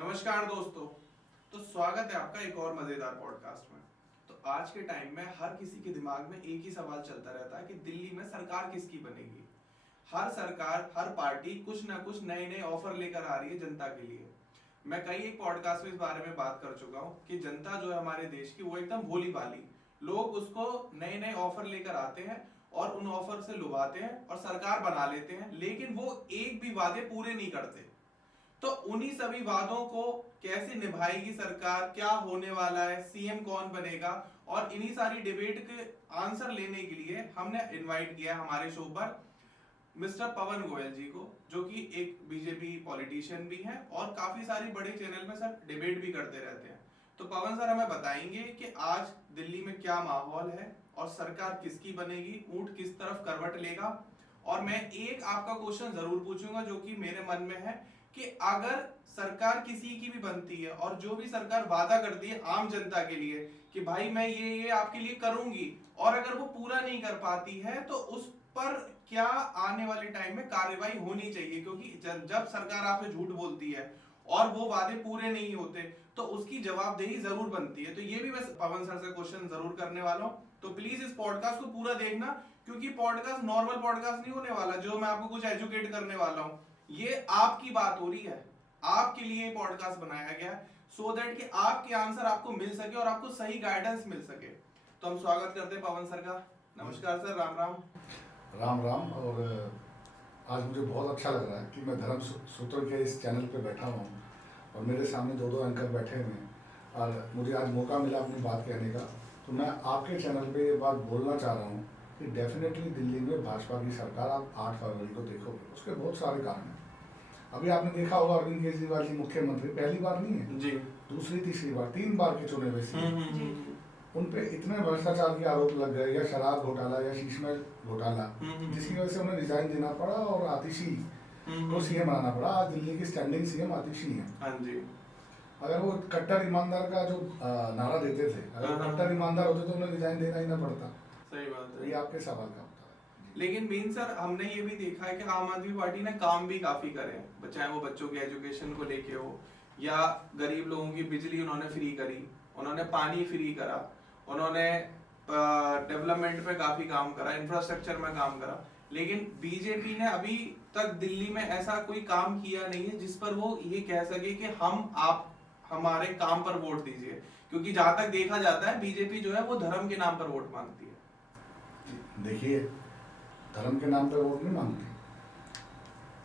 नमस्कार दोस्तों। तो स्वागत है आपका एक और मजेदार पॉडकास्ट में। तो आज के टाइम में हर किसी के दिमाग में एक ही सवाल चलता रहता है कि दिल्ली में सरकार किसकी बनेगी। हर सरकार, हर पार्टी कुछ ना कुछ नए नए ऑफर लेकर आ रही है जनता के लिए। मैं कई एक पॉडकास्ट में इस बारे में बात कर चुका हूँ कि जनता जो है हमारे देश की, वो एकदम भोली भाली, लोग उसको नए नए ऑफर लेकर आते हैं और उन ऑफर से लुभाते हैं और सरकार बना लेते हैं, लेकिन वो एक भी वादे पूरे नहीं करते। तो उन्हीं सभी वादों को कैसे निभाएगी सरकार, क्या होने वाला है, सीएम कौन बनेगा, और इन्हीं सारी डिबेट के आंसर लेने के लिए हमने इनवाइट किया हमारे शो पर मिस्टर पवन गोयल जी को, जो कि एक बीजेपी पॉलिटिशियन भी हैं और काफी सारी बड़े चैनल में सर डिबेट भी करते रहते हैं। तो पवन सर हमें बताएंगे कि आज दिल्ली में क्या माहौल है और सरकार किसकी बनेगी, ऊंट किस तरफ करवट लेगा। और मैं एक आपका क्वेश्चन जरूर पूछूंगा जो कि मेरे मन में है कि अगर सरकार किसी की भी बनती है और जो भी सरकार वादा करती है आम जनता के लिए कि भाई मैं ये आपके लिए करूंगी, और अगर वो पूरा नहीं कर पाती है तो उस पर क्या आने वाले टाइम में कार्रवाई होनी चाहिए, क्योंकि जब सरकार आपसे झूठ बोलती है और वो वादे पूरे नहीं होते तो उसकी जवाबदेही जरूर बनती है। तो ये भी मैं पवन सर से क्वेश्चन जरूर करने वाला हूँ। तो प्लीज इस पॉडकास्ट को पूरा देखना, क्योंकि पॉडकास्ट नॉर्मल पॉडकास्ट नहीं होने वाला जो मैं आपको कुछ एजुकेट करने वाला हूँ। ये आपकी बात हो रही है, आपके लिए पॉडकास्ट बनाया गया है सो दैट कि आपके आंसर आपको मिल सके और आपको सही गाइडेंस मिल सके। तो हम स्वागत करते हैं पवन सर का। नमस्कार सर, राम राम। राम राम। और आज मुझे बहुत अच्छा लग रहा है कि मैं धर्म सूत्र के इस चैनल पे बैठा हूँ और मेरे सामने दो एंकर बैठे हुए हैं और मुझे आज मौका मिला अपनी बात कहने का। तो मैं आपके चैनल पे ये बात बोलना चाह रहा हूँ कि डेफिनेटली दिल्ली में भाजपा की सरकार आप 8 फरवरी को देखोगे। उसके बहुत सारे कारण हैं। अभी आपने देखा होगा अरविंद केजरीवाल जी मुख्यमंत्री पहली बार नहीं है जी, दूसरी तीसरी बार 3 बार के चुने हुए उन पे इतने भ्रष्टाचार के आरोप लग गए, या शराब घोटाला या शीशमहल घोटाला, जिसकी वजह से उन्हें रिजाइन देना पड़ा और आतिशी को सीएम बनाना पड़ा। आज दिल्ली की स्टैंडिंग सीएम आतिशी है। हाँ जी। अगर वो कट्टर ईमानदार का जो नारा देते थे, अगर वो कट्टर ईमानदार होते तो उन्हें रिजाइन देना ही ना पड़ता। सही बात है। ये आपके सवाल का होता है। लेकिन मीन सर हमने ये भी देखा है कि आम आदमी पार्टी ने काम भी काफी करे, चाहे वो बच्चों के एजुकेशन को लेके हो या गरीब लोगों की बिजली उन्होंने फ्री करी, उन्होंने पानी फ्री करा, उन्होंने डेवलपमेंट पे काफी काम करा, इंफ्रास्ट्रक्चर में काम करा। लेकिन बीजेपी ने अभी तक दिल्ली में ऐसा कोई काम किया नहीं है जिस पर वो ये कह सके कि आप हमारे काम पर वोट दीजिए, क्योंकि जहां तक देखा जाता है बीजेपी जो है वो धर्म के नाम पर वोट मांगती है। देखिए, धर्म के नाम पर वोट नहीं मांगती।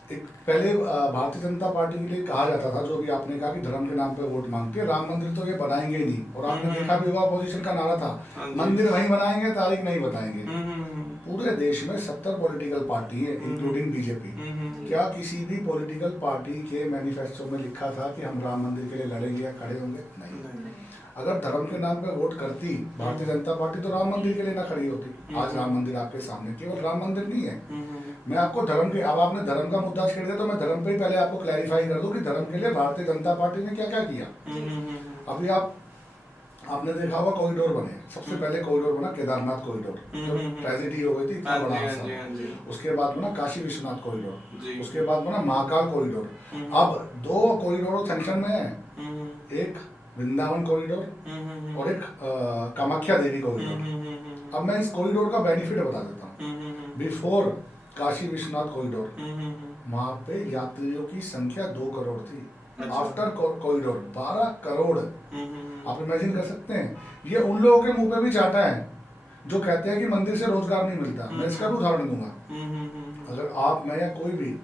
एक पहले भारतीय जनता पार्टी के लिए कहा जाता था, जो भी आपने कहा कि धर्म के नाम पे वोट मांगते हैं, राम मंदिर तो ये बनाएंगे ही नहीं। और आपने देखा भी होगा अपोजिशन का नारा था, मंदिर वहीं बनाएंगे, तारीख नहीं बताएंगे। पूरे देश में 70 पॉलिटिकल पार्टी है इंक्लूडिंग बीजेपी। क्या किसी भी पॉलिटिकल पार्टी के मैनिफेस्टो में लिखा था कि हम राम मंदिर के लिए लड़ेंगे या खड़े होंगे? नहीं। अगर धर्म के नाम पे वोट करती भारतीय जनता पार्टी तो राम मंदिर के लिए ना खड़ी होती। आज राम मंदिर आपके सामने, केवल राम मंदिर नहीं है। मैं आपको धर्म के, अब आपने धर्म का मुद्दा छेड़ दिया तो मैं धर्म पे ही पहले आपको क्लैरिफाई कर दूं कि धर्म के लिए भारतीय जनता पार्टी ने क्या क्या किया। अभी आपने देखा होगा कॉरिडोर बने। सबसे पहले कॉरिडोर बना केदारनाथ कॉरिडोर, जो ट्रेजेडी हो गई थी, इतना बड़ा हादसा। उसके बाद बना काशी विश्वनाथ कॉरिडोर, उसके बाद बना महाकाल कॉरिडोर। अब 2 कॉरिडोर सेंक्शन में है, एक वृंदावन कॉरिडोर और एक कामाख्या देवी कॉरिडोर। अब मैं इस कॉरिडोर का बेनिफिट बता देता हूँ। बिफोर काशी विश्वनाथ कॉरिडोर वहां पे यात्रियों की संख्या 2 करोड़ थी। After corridor 12 crore. आप इमेजिन कर सकते हैं? ये उन लोगों के मुंह पे भी चाटा है जो कहते हैं कि मंदिर से रोजगार नहीं मिलता। मैं इसका भी उदाहरण दूंगा। अगर आप, मैं या कोई भी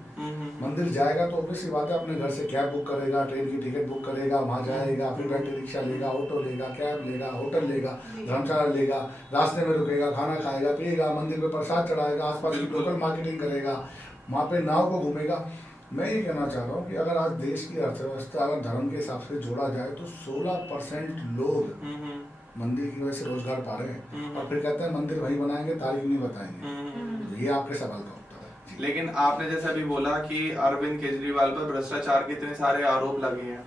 मंदिर जाएगा तो ऑब्वियसली बात है अपने घर से कैब बुक करेगा, ट्रेन की टिकट बुक करेगा, वहाँ जाएगा, फिर बैटरी रिक्शा लेगा, ऑटो लेगा, कैब लेगा, होटल लेगा, धर्मशाला लेगा, रास्ते में रुकेगा, खाना खाएगा, पिएगा, मंदिर पे प्रसाद चढ़ाएगा, आसपास की लोकल मार्केटिंग करेगा, वहाँ पे नाव को घूमेगा। मैं ये कहना चाह रहा हूँ कि अगर आज देश की अर्थव्यवस्था अगर धर्म के हिसाब से जोड़ा जाए तो 16% लोग मंदिर की वजह से रोजगार पा रहे हैं, और फिर कहते हैं मंदिर वही बनाएंगे, तारीख नहीं बताएंगे। तो ये आपके सवाल का उत्तर है। लेकिन आपने जैसा भी बोला कि अरविंद केजरीवाल पर भ्रष्टाचार के इतने सारे आरोप लगे हैं,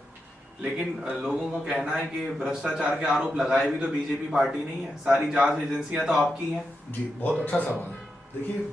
लेकिन लोगों का कहना है कि भ्रष्टाचार के आरोप लगाए भी तो बीजेपी पार्टी नहीं है, सारी जांच एजेंसियां तो आपकी हैं। जी, बहुत अच्छा सवाल है। देखिए,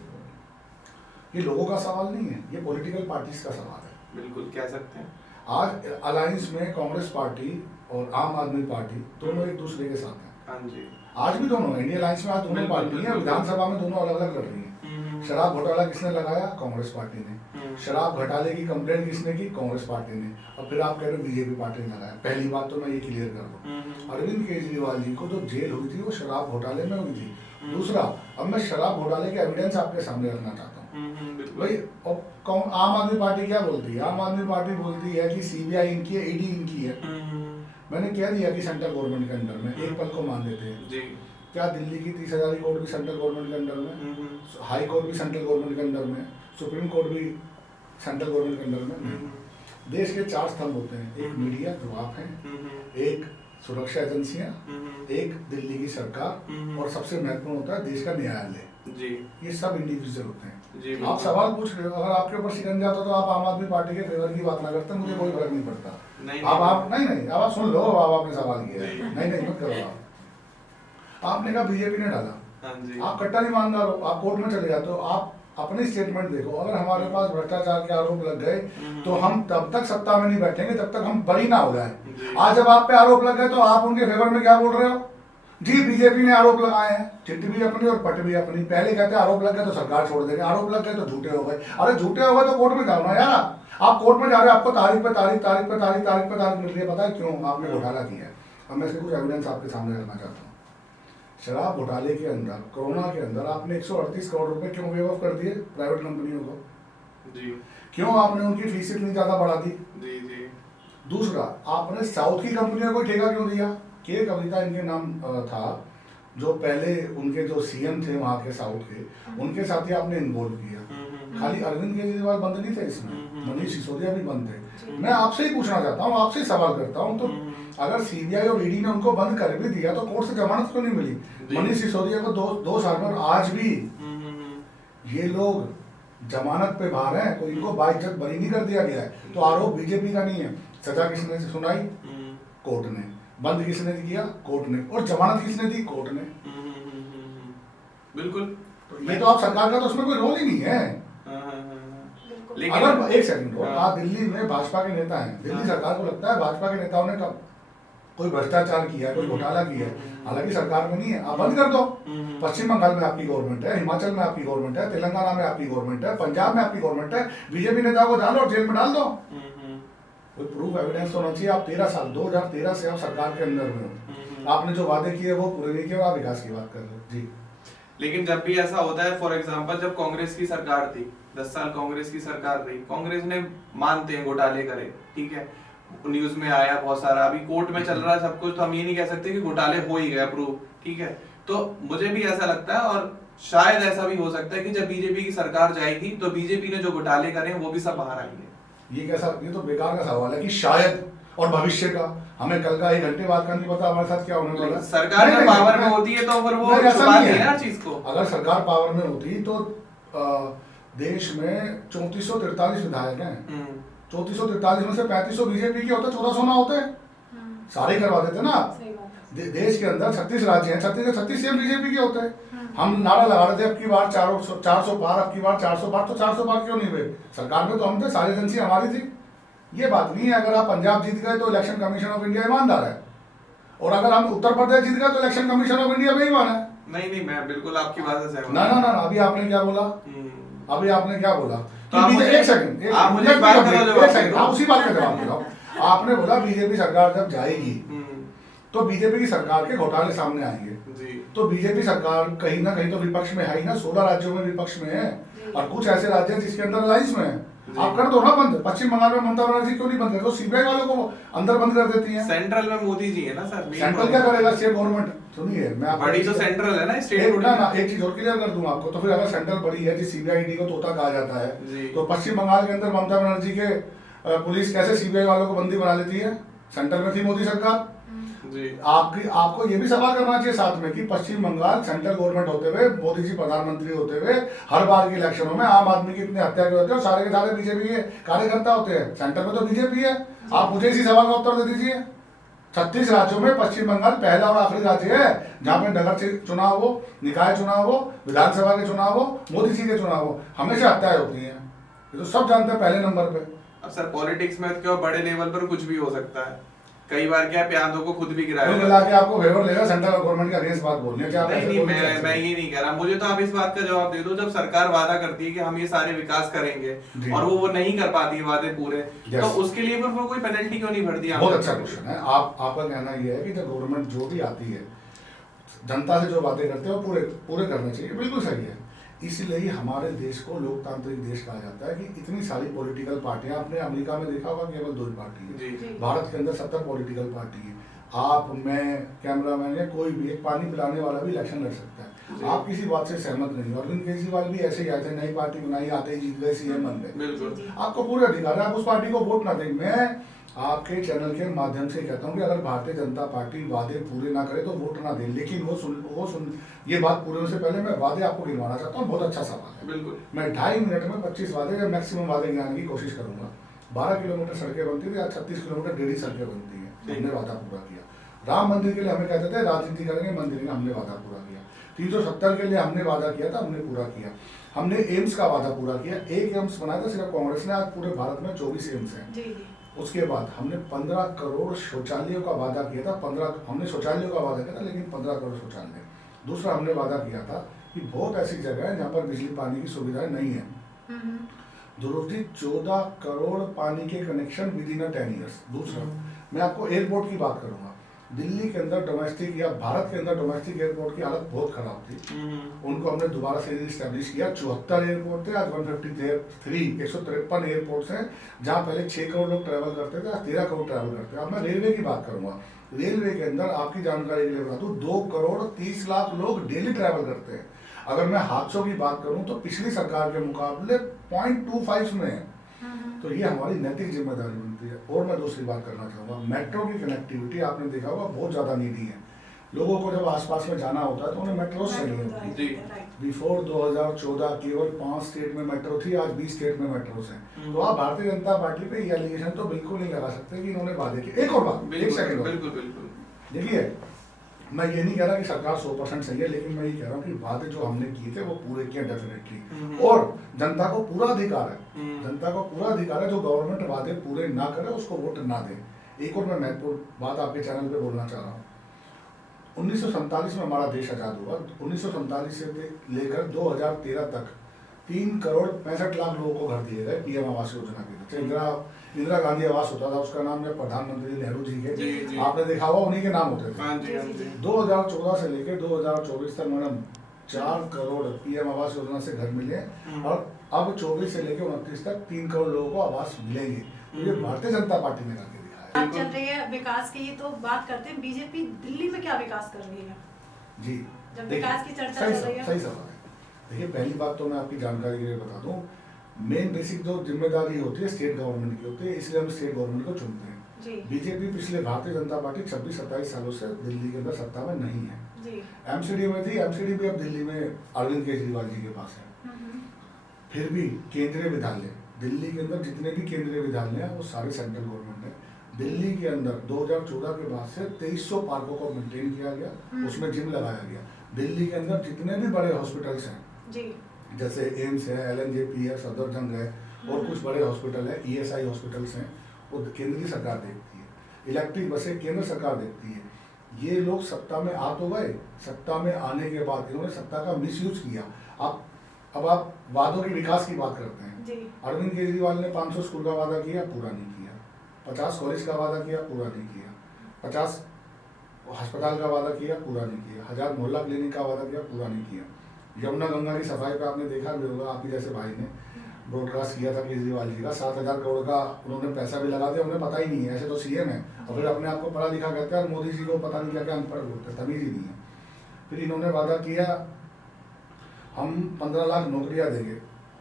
ये लोगों का सवाल नहीं है, ये पॉलिटिकल पार्टीज का सवाल है। बिल्कुल कह सकते हैं। आज अलायंस में कांग्रेस पार्टी और आम आदमी पार्टी दोनों एक दूसरे के साथ हैं। हाँ जी। आज भी दोनों इंडिया अलायंस में आज दोनों बिल्कुल, पार्टी है, बिल्कुल। विधानसभा में दोनों अलग अलग लड़ रही हैं। शराब घोटाला किसने लगाया? कांग्रेस पार्टी ने। शराब घोटाले की कंप्लेंट किसने की? कांग्रेस पार्टी ने। और फिर आप कह रहे हो बीजेपी पार्टी ने लगाया। पहली बात तो मैं ये क्लियर कर दूं, अरविंद केजरीवाल जी को जो जेल हुई थी वो शराब घोटाले में हुई थी। दूसरा, अब मैं शराब घोटाले के एविडेंस आपके सामने रखना चाहता हूँ भाई। और आम आदमी पार्टी क्या बोलती है? आम आदमी पार्टी बोलती है कि सीबीआई इनकी है, ईडी इनकी है। मैंने कह दिया कि सेंट्रल गवर्नमेंट के अंडर में, एक पल को मान लेते हैं जी। क्या दिल्ली की 30,000 कोर्ट भी सेंट्रल गवर्नमेंट के अंडर में, हाई कोर्ट भी सेंट्रल गवर्नमेंट के अंडर में, सुप्रीम कोर्ट भी सेंट्रल गवर्नमेंट के अंडर में। देश के 4 स्तंभ होते हैं, एक मीडिया जो आप हैं, एक सुरक्षा एजेंसियां, एक दिल्ली की सरकार, और सबसे महत्वपूर्ण होता है देश का न्यायालय जी। ये सब इंडिविजुअल होते हैं जी। आप सवाल पूछ रहे हो, अगर आपके ऊपर शिकंजा होता तो आप आम आदमी पार्टी के फेवर की बात ना करते, मुझे कोई फर्क नहीं पड़ता। आप नहीं अब आप सुन लो, अब आपने सवाल किया, नहीं मत करो। आपने कहा बीजेपी ने डाला, आप कट्टर ईमानदार हो, आप कोर्ट में चले जाते हो। आप अपनी स्टेटमेंट देखो, अगर हमारे पास भ्रष्टाचार के आरोप लग गए तो हम तब तक सत्ता में नहीं बैठेंगे जब तक हम बरी ना हो जाए। आज जब आप पे आरोप लग गए तो आप उनके फेवर में क्या बोल रहे हो? जी बीजेपी ने आरोप लगाए हैं, चिट्ठी भी अपनी और पट भी अपनी। पहले कहते हैं आरोप लग गए तो सरकार छोड़ देंगे, आरोप लग गए तो झूठे हो गए। अरे झूठे हो गए तो कोर्ट में जाओ ना यार। आप कोर्ट में जा रहे हो, आपको तारीख पे तारीख मिल रही है, पता है क्यों? आपने घोटाला किया है। अब मैं इसके कुछ एविडेंस आपके सामने रखना चाहता हूँ। शराब घोटाले के अंदर, कोरोना के अंदर आपने 138 करोड़ रुपए क्यों वेव ऑफ कर दिए प्राइवेट कंपनियों को जी? क्यों आपने उनकी फीस इतनी ज्यादा बढ़ा दी जी? दूसरा, आपने साउथ की कंपनियों को ठेका क्यों दिया? के कविता इनके नाम था, जो पहले उनके जो सीएम थे वहां के साउथ के, उनके साथ ही आपने इन्वॉल्व किया। खाली अरविंद केजरीवाल बंद नहीं थे इसमें, मनीष सिसोदिया भी बंद थे। मैं आपसे ही पूछना चाहता हूँ, आपसे ही सवाल करता हूँ, तो अगर सीबीआई और ईडी ने उनको बंद कर भी दिया तो कोर्ट से जमानत क्यों नहीं मिली? मनीष सिसोदिया को दो साल में, और आज भी ये लोग जमानत पे बाहर हैं, कोई इनको बाइज्जत बरी नहीं कर दिया गया है। तो आरोप बीजेपी का नहीं है। सजा किसने सुनाई? कोर्ट ने। बंद किसने किया? कोर्ट ने। और जमानत किसने दी? कोर्ट ने। बिल्कुल। तो ये तो आप सरकार का तो उसमें कोई रोल ही नहीं है। अगर एक सेकंड, आप दिल्ली में भाजपा के नेता हैं, दिल्ली सरकार को लगता है भाजपा के नेताओं ने कोई भ्रष्टाचार किया, कोई घोटाला किया है, हालांकि सरकार में नहीं है, आप बंद कर दो। पश्चिम बंगाल में आपकी गवर्नमेंट है, हिमाचल में आपकी गवर्नमेंट है, तेलंगाना में आपकी गवर्नमेंट है, पंजाब में आपकी गवर्नमेंट है, बीजेपी नेताओं को डालो और जेल में डाल दो। कोई प्रूफ एविडेंस तो होना चाहिए। आप 13 साल 2013 से आप सरकार के अंदर में हो, आपने जो वादे किए वो पूरे नहीं किए, और आप विकास की बात कर रहे हो जी। लेकिन जब भी ऐसा होता है, फॉर एग्जांपल जब कांग्रेस की सरकार थी, 10 साल कांग्रेस की सरकार रही, कांग्रेस ने मानते हैं घोटाले करे, ठीक है, न्यूज में आया बहुत सारा, अभी कोर्ट में चल रहा है सब कुछ, तो हम ये नहीं कह सकते कि घोटाले हो ही गए अप्रूव, ठीक है। तो मुझे भी ऐसा लगता है, और शायद ऐसा भी हो सकता है कि जब बीजेपी की सरकार जाएगी तो बीजेपी ने जो घोटाले करे वो भी सब बाहर आएंगे। ये तो बेकार का सवाल है कि शायद, और भविष्य का हमें कल का 1 घंटे बाद का नहीं पता हमारे साथ क्या होने वाला है। सरकार जब पावर में होती है तो फिर वो छुपा नहीं है ना चीज को। अगर सरकार पावर में होती तो देश में 3443 विधायक हैं, 3443 में से 3500 बीजेपी के होते, 1400 ना होते, सारे करवा देते ना। देश के अंदर 36 राज्य हैं, 36 के 36 सीएम बीजेपी के होते हैं। हम नारा लगा रहे थे अब की बार 400 पार, अब की बार 400 पार, तो 400 पार क्यों नहीं हुए? सरकार में तो हम थे, सारी एजेंसी हमारी थी। ये बात नहीं है। अगर आप पंजाब जीत गए तो इलेक्शन कमीशन ऑफ इंडिया ईमानदार है, और अगर हम उत्तर प्रदेश जीत गए तो इलेक्शन कमीशन ऑफ इंडिया बेईमान है। नहीं, मैं बिल्कुल आपकी बात से सहमत। ना, अभी आपने क्या बोला? तो एक सेकंड, आप मुझे बात करो, एक सेकंड, उसी बात का जवाब दो। आपने बोला बीजेपी सरकार जब जाएगी तो बीजेपी की सरकार के घोटाले सामने आएंगे जी। तो बीजेपी सरकार कहीं ना कहीं तो विपक्ष में है ही ना, 16 राज्यों में विपक्ष में है, और कुछ ऐसे राज्य हैं जिसके अंदर अलायंस में है। आप कर दो ना बंद। पश्चिम बंगाल में ममता बनर्जी क्यों नहीं बंद करते? तो सीबीआई वालों को अंदर बंद कर देती है। सेंट्रल में मोदी जी है ना सर। सेंट्रल क्या करेगा? स्टेट गवर्नमेंट सुनिए, मैं बड़ी तो सेंट्रल है ना, स्टेट एक चीज और क्लियर कर दूं आपको। तो फिर अगर सेंट्रल बड़ी है, जिस सीबीआई को तोता कहा जाता है, तो पश्चिम बंगाल के अंदर ममता बनर्जी के पुलिस कैसे सीबीआई वालों को बंदी बना लेती है? सेंट्रल में थी मोदी सरकार जी। आपको ये भी सवाल करना चाहिए साथ में कि पश्चिम बंगाल सेंट्रल गवर्नमेंट होते हुए, मोदी जी प्रधानमंत्री होते हुए, हर बार के इलेक्शनों में आम आदमी की इतने हत्या के होते हैं, और सारे के सारे बीजेपी के कार्यकर्ता होते हैं। सेंटर में तो बीजेपी है। आप मुझे इसी सवाल का उत्तर दे दीजिए। 36 राज्यों में पश्चिम बंगाल पहला और आखिरी राज्य है जहाँ पे नगर चुनाव हो, निकाय चुनाव हो, विधानसभा के चुनाव हो, मोदी जी के चुनाव हो, हमेशा हत्याएं होती हैं। ये तो सब जानते हैं पहले नंबर पे। अब सर पॉलिटिक्स में क्यों बड़े लेवल पर कुछ भी हो सकता है, कई बार क्या प्यादों को खुद भी गिराया मिला के आपको फेवर लेगा सेंट्रल गवर्नमेंट के अगेंस्ट बात बोलनी है क्या? नहीं, मैं ये नहीं कह रहा, मुझे तो आप इस बात का जवाब दे दो, जब सरकार वादा करती है कि हम ये सारे विकास करेंगे और वो नहीं कर पाती है वादे पूरे, तो उसके लिए फिर वो कोई पेनल्टी क्यों नहीं भरती? बहुत अच्छा क्वेश्चन है। आपका कहना ये है कि जब गवर्नमेंट जो भी आती है जनता से जो बातें करते हैं वो पूरे करने चाहिए, बिल्कुल सही है। इसलिए हमारे देश को लोकतांत्रिक देश कहा जाता है कि इतनी सारी पॉलिटिकल पार्टियां, आपने अमेरिका में देखा होगा केवल 2 ही पार्टी है, भारत के अंदर 70 पॉलिटिकल पार्टी है। आप, मैं, कैमरामैन या कोई भी एक पानी पिलाने वाला भी इलेक्शन लड़ सकता है। आप किसी बात से सहमत नहीं, अरविंद केजरीवाल भी ऐसे ही आए थे, नई पार्टी बनाई, आते ही जीत गए, सीएम बन गए। आपको पूरे अधिकार है, आप उस पार्टी को वोट ना दें। मैं आपके चैनल के माध्यम से कहता हूं कि अगर भारतीय जनता पार्टी वादे पूरे ना करे तो वोट ना दे, लेकिन वो सुन ये बात पूरे होने से पहले मैं वादे आपको गिनवाना चाहता हूँ। बहुत अच्छा सवाल है। बिल्कुल। मैं 2.5 मिनट में 25 वादे या मैक्सिमम वादे गिनाने की कोशिश करूंगा। 12 किलोमीटर सड़कें बनती थी, आज 36 किलोमीटर डेली सड़कें बनती है, हमने वादा पूरा किया। राम मंदिर के लिए हमें कहते थे राजनीति करेंगे मंदिर में, हमने वादा पूरा किया। 370 के लिए हमने वादा किया था, हमने पूरा किया। हमने एम्स का वादा पूरा किया, एक एम्स बनाया था सिर्फ कांग्रेस ने, आज पूरे भारत में 24 एम्स हैं। उसके बाद हमने 15 करोड़ शौचालयों का वादा किया था, 15 हमने शौचालयों का वादा किया था, लेकिन 15 करोड़ शौचालय। दूसरा हमने वादा किया था कि बहुत ऐसी जगह है जहाँ पर बिजली पानी की सुविधाएं नहीं है, जरूरत थी 14 करोड़ पानी के कनेक्शन विद इन 10 ईयर्स। दूसरा मैं आपको एयरपोर्ट की बात करूंगा। दिल्ली के अंदर डोमेस्टिक या भारत के अंदर डोमेस्टिक एयरपोर्ट की हालत बहुत खराब थी, उनको हमने दोबारा से रिस्टैब्लिश किया। 74 एयरपोर्ट थे, आज 153 153 एयरपोर्ट्स हैं, जहाँ पहले 6 करोड़ लोग ट्रैवल करते थे, आज 13 करोड़ ट्रैवल करते हैं। अब मैं रेलवे की बात करूंगा। रेलवे के अंदर आपकी जानकारी के लिए बता दूं, 2 करोड़ 30 लाख लोग डेली ट्रैवल करते हैं। अगर मैं हादसों की बात करूं तो पिछली सरकार के मुकाबले 0.25 में है। तो ये हमारी नैतिक जिम्मेदारी बनती है। और मैं दूसरी बात करना चाहूँगा, मेट्रो की कनेक्टिविटी आपने देखा होगा बहुत ज़्यादा नीडी है। लोगों को जब आसपास में जाना होता है तो उन्हें मेट्रो चाहिए होती है। बिफोर 2014 केवल 5 स्टेट में मेट्रो थी, आज 20 स्टेट में मेट्रोस हैं। तो आप भारतीय जनता पार्टी पे ये एलिगेशन तो बिल्कुल नहीं लगा सकते कि इन्होंने वादे किए। एक और बात, एक सेकंड, बिल्कुल देखिए, मैं ये नहीं कह रहा कि सरकार 100% सही है, लेकिन मैं ये कह रहा हूँ कि वादे जो हमने किए थे वो पूरे किए डेफिनेटली। और जनता को पूरा अधिकार है, जनता को पूरा अधिकार है, जो गवर्नमेंट वादे पूरे ना करे उसको वोट ना दे। एक और मैं महत्वपूर्ण बात आपके चैनल पे बोलना चाह रहा हूँ। 1947 में हमारा देश आजाद हुआ। 1947 से लेकर 2013 तक 3 करोड़ 65 लाख लोगों को घर दिए गए पीएम आवास योजना के। इंदिरा गांधी आवास होता था, उसका नाम जब प्रधानमंत्री नेहरू जी के, आपने देखा हुआ उन्हीं के नाम होते थे। 2014 से लेकर 2024 तक मैडम 4 करोड़ पीएम आवास योजना से घर मिले, और अब 24 से लेकर 29 तक 3 करोड़ लोगों को आवास मिलेंगे। तो ये भारतीय जनता पार्टी ने करके दिखाया। बात चल रही है विकास की, तो बात करते हैं बीजेपी दिल्ली में क्या विकास कर रही है जी, जब विकास की चर्चा चल रही है। सही सवाल है। देखिए, पहली बात तो मैं आपकी जानकारी के लिए बता दूं, मेन बेसिक जो जिम्मेदारी होती है स्टेट गवर्नमेंट की होती है, इसलिए हम स्टेट गवर्नमेंट को चुनते हैं। बीजेपी पिछले भारतीय जनता पार्टी 26-27 सालों से दिल्ली के अंदर सत्ता में नहीं है। एमसीडी में थी, एमसीडी भी अब दिल्ली में अरविंद केजरीवाल जी के पास है। फिर भी केंद्रीय विद्यालय दिल्ली के अंदर जितने भी केंद्रीय विद्यालय हैं वो सारे सेंट्रल गवर्नमेंट है। दिल्ली के अंदर 2014 के बाद से 2300 पार्कों को मेंटेन किया गया, उसमें जिम लगाया गया। दिल्ली के अंदर जितने भी बड़े हॉस्पिटल्स हैं जैसे एम्स है, LNJP है, सफदरजंग है, और कुछ बड़े हॉस्पिटल है, ESI हॉस्पिटल्स हैं, वो केंद्रीय सरकार देखती है। इलेक्ट्रिक बसें केंद्र सरकार देखती है। ये लोग सत्ता में आ तो गए, सत्ता में आने के बाद इन्होंने सत्ता का मिसयूज किया। अब आप वादों के विकास की बात करते हैं। अरविंद केजरीवाल ने 500 स्कूल का वादा किया, पूरा नहीं किया। 50 कॉलेज का वादा किया, पूरा नहीं किया। 50 अस्पताल का वादा किया, पूरा नहीं किया। 1000 मोहल्ला क्लिनिक का वादा किया, पूरा नहीं किया। यमुना गंगा की सफाई पे आपने देखा भी होगा, आपके जैसे भाई ने ब्रॉडकास्ट किया था केजरीवाल जी का, 7000 करोड़ का उन्होंने पैसा भी लगा दिया, उन्हें पता ही नहीं है। ऐसे तो सीएम है और फिर अपने आप को पढ़ा लिखा कहते हैं, और मोदी जी को पता नहीं क्या क्या अनपढ़ बोलते, तमीज ही नहीं है। फिर इन्होंने वादा किया हम 15 लाख नौकरियां देंगे,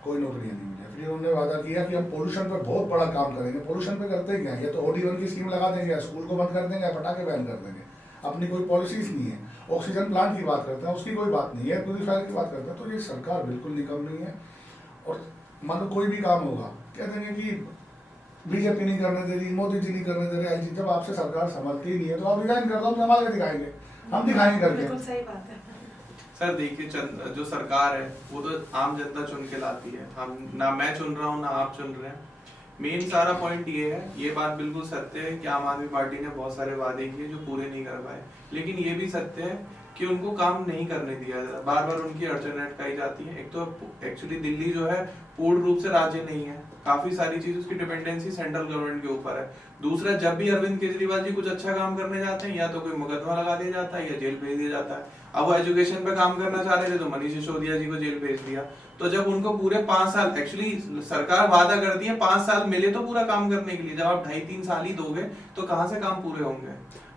कोई नौकरियां नहीं मिली। फिर इन्होंने वादा किया कि हम पोल्यूशन पर बहुत बड़ा काम करेंगे। पोल्यूशन पे करते क्या है, या तो OD1 की स्कीम लगा देंगे, स्कूल को बंद कर देंगे, पटाखे बैन कर देंगे, अपनी कोई पॉलिसीज नहीं है। ऑक्सीजन प्लांट की बात करते हैं, उसकी कोई बात नहीं है। प्यूरीफायर की बात करते हैं, तो ये सरकार बिल्कुल निकम्मी है। और मान लो कोई भी काम होगा, कह देंगे कि बीजेपी नहीं करने दे रही, मोदी जी नहीं करने दे रहे। जब आपसे सरकार संभलती ही नहीं है तो आप रिजाइन कर दो, हम संभाल के दिखाएंगे, हम दिखाएंगे करके। बिल्कुल सही बात है सर। देखिए, जो सरकार है वो तो आम जनता चुन के लाती है, हम ना मैं चुन रहा हूँ ना आप चुन रहे हैं। मेन सारा पॉइंट ये है, ये बात बिल्कुल सत्य है कि आम आदमी पार्टी ने बहुत सारे वादे किए जो पूरे नहीं कर पाए, लेकिन ये भी सत्य है कि उनको काम नहीं करने दिया जाता, बार बार उनकी अड़चनें अटकाई जाती हैं। एक तो एक्चुअली दिल्ली जो है पूर्ण रूप से राज्य नहीं है, काफी सारी चीज उसकी डिपेंडेंसी सेंट्रल गवर्नमेंट के ऊपर है। दूसरा, जब भी अरविंद केजरीवाल जी कुछ अच्छा काम करने जाते हैं या तो कोई मुकदमा लगा दिया जाता है या जेल भेज दिया जाता है। अब वो एजुकेशन पे काम करना चाह रहे थे तो मनीष सिसोदिया जी को जेल भेज दिया। तो जब उनको पूरे 5 साल, एक्चुअली सरकार वादा करती है 5 साल मिले तो पूरा काम करने के लिए, जब आप 2.5-3 साल ही दोगे तो कहाँ से काम पूरे होंगे?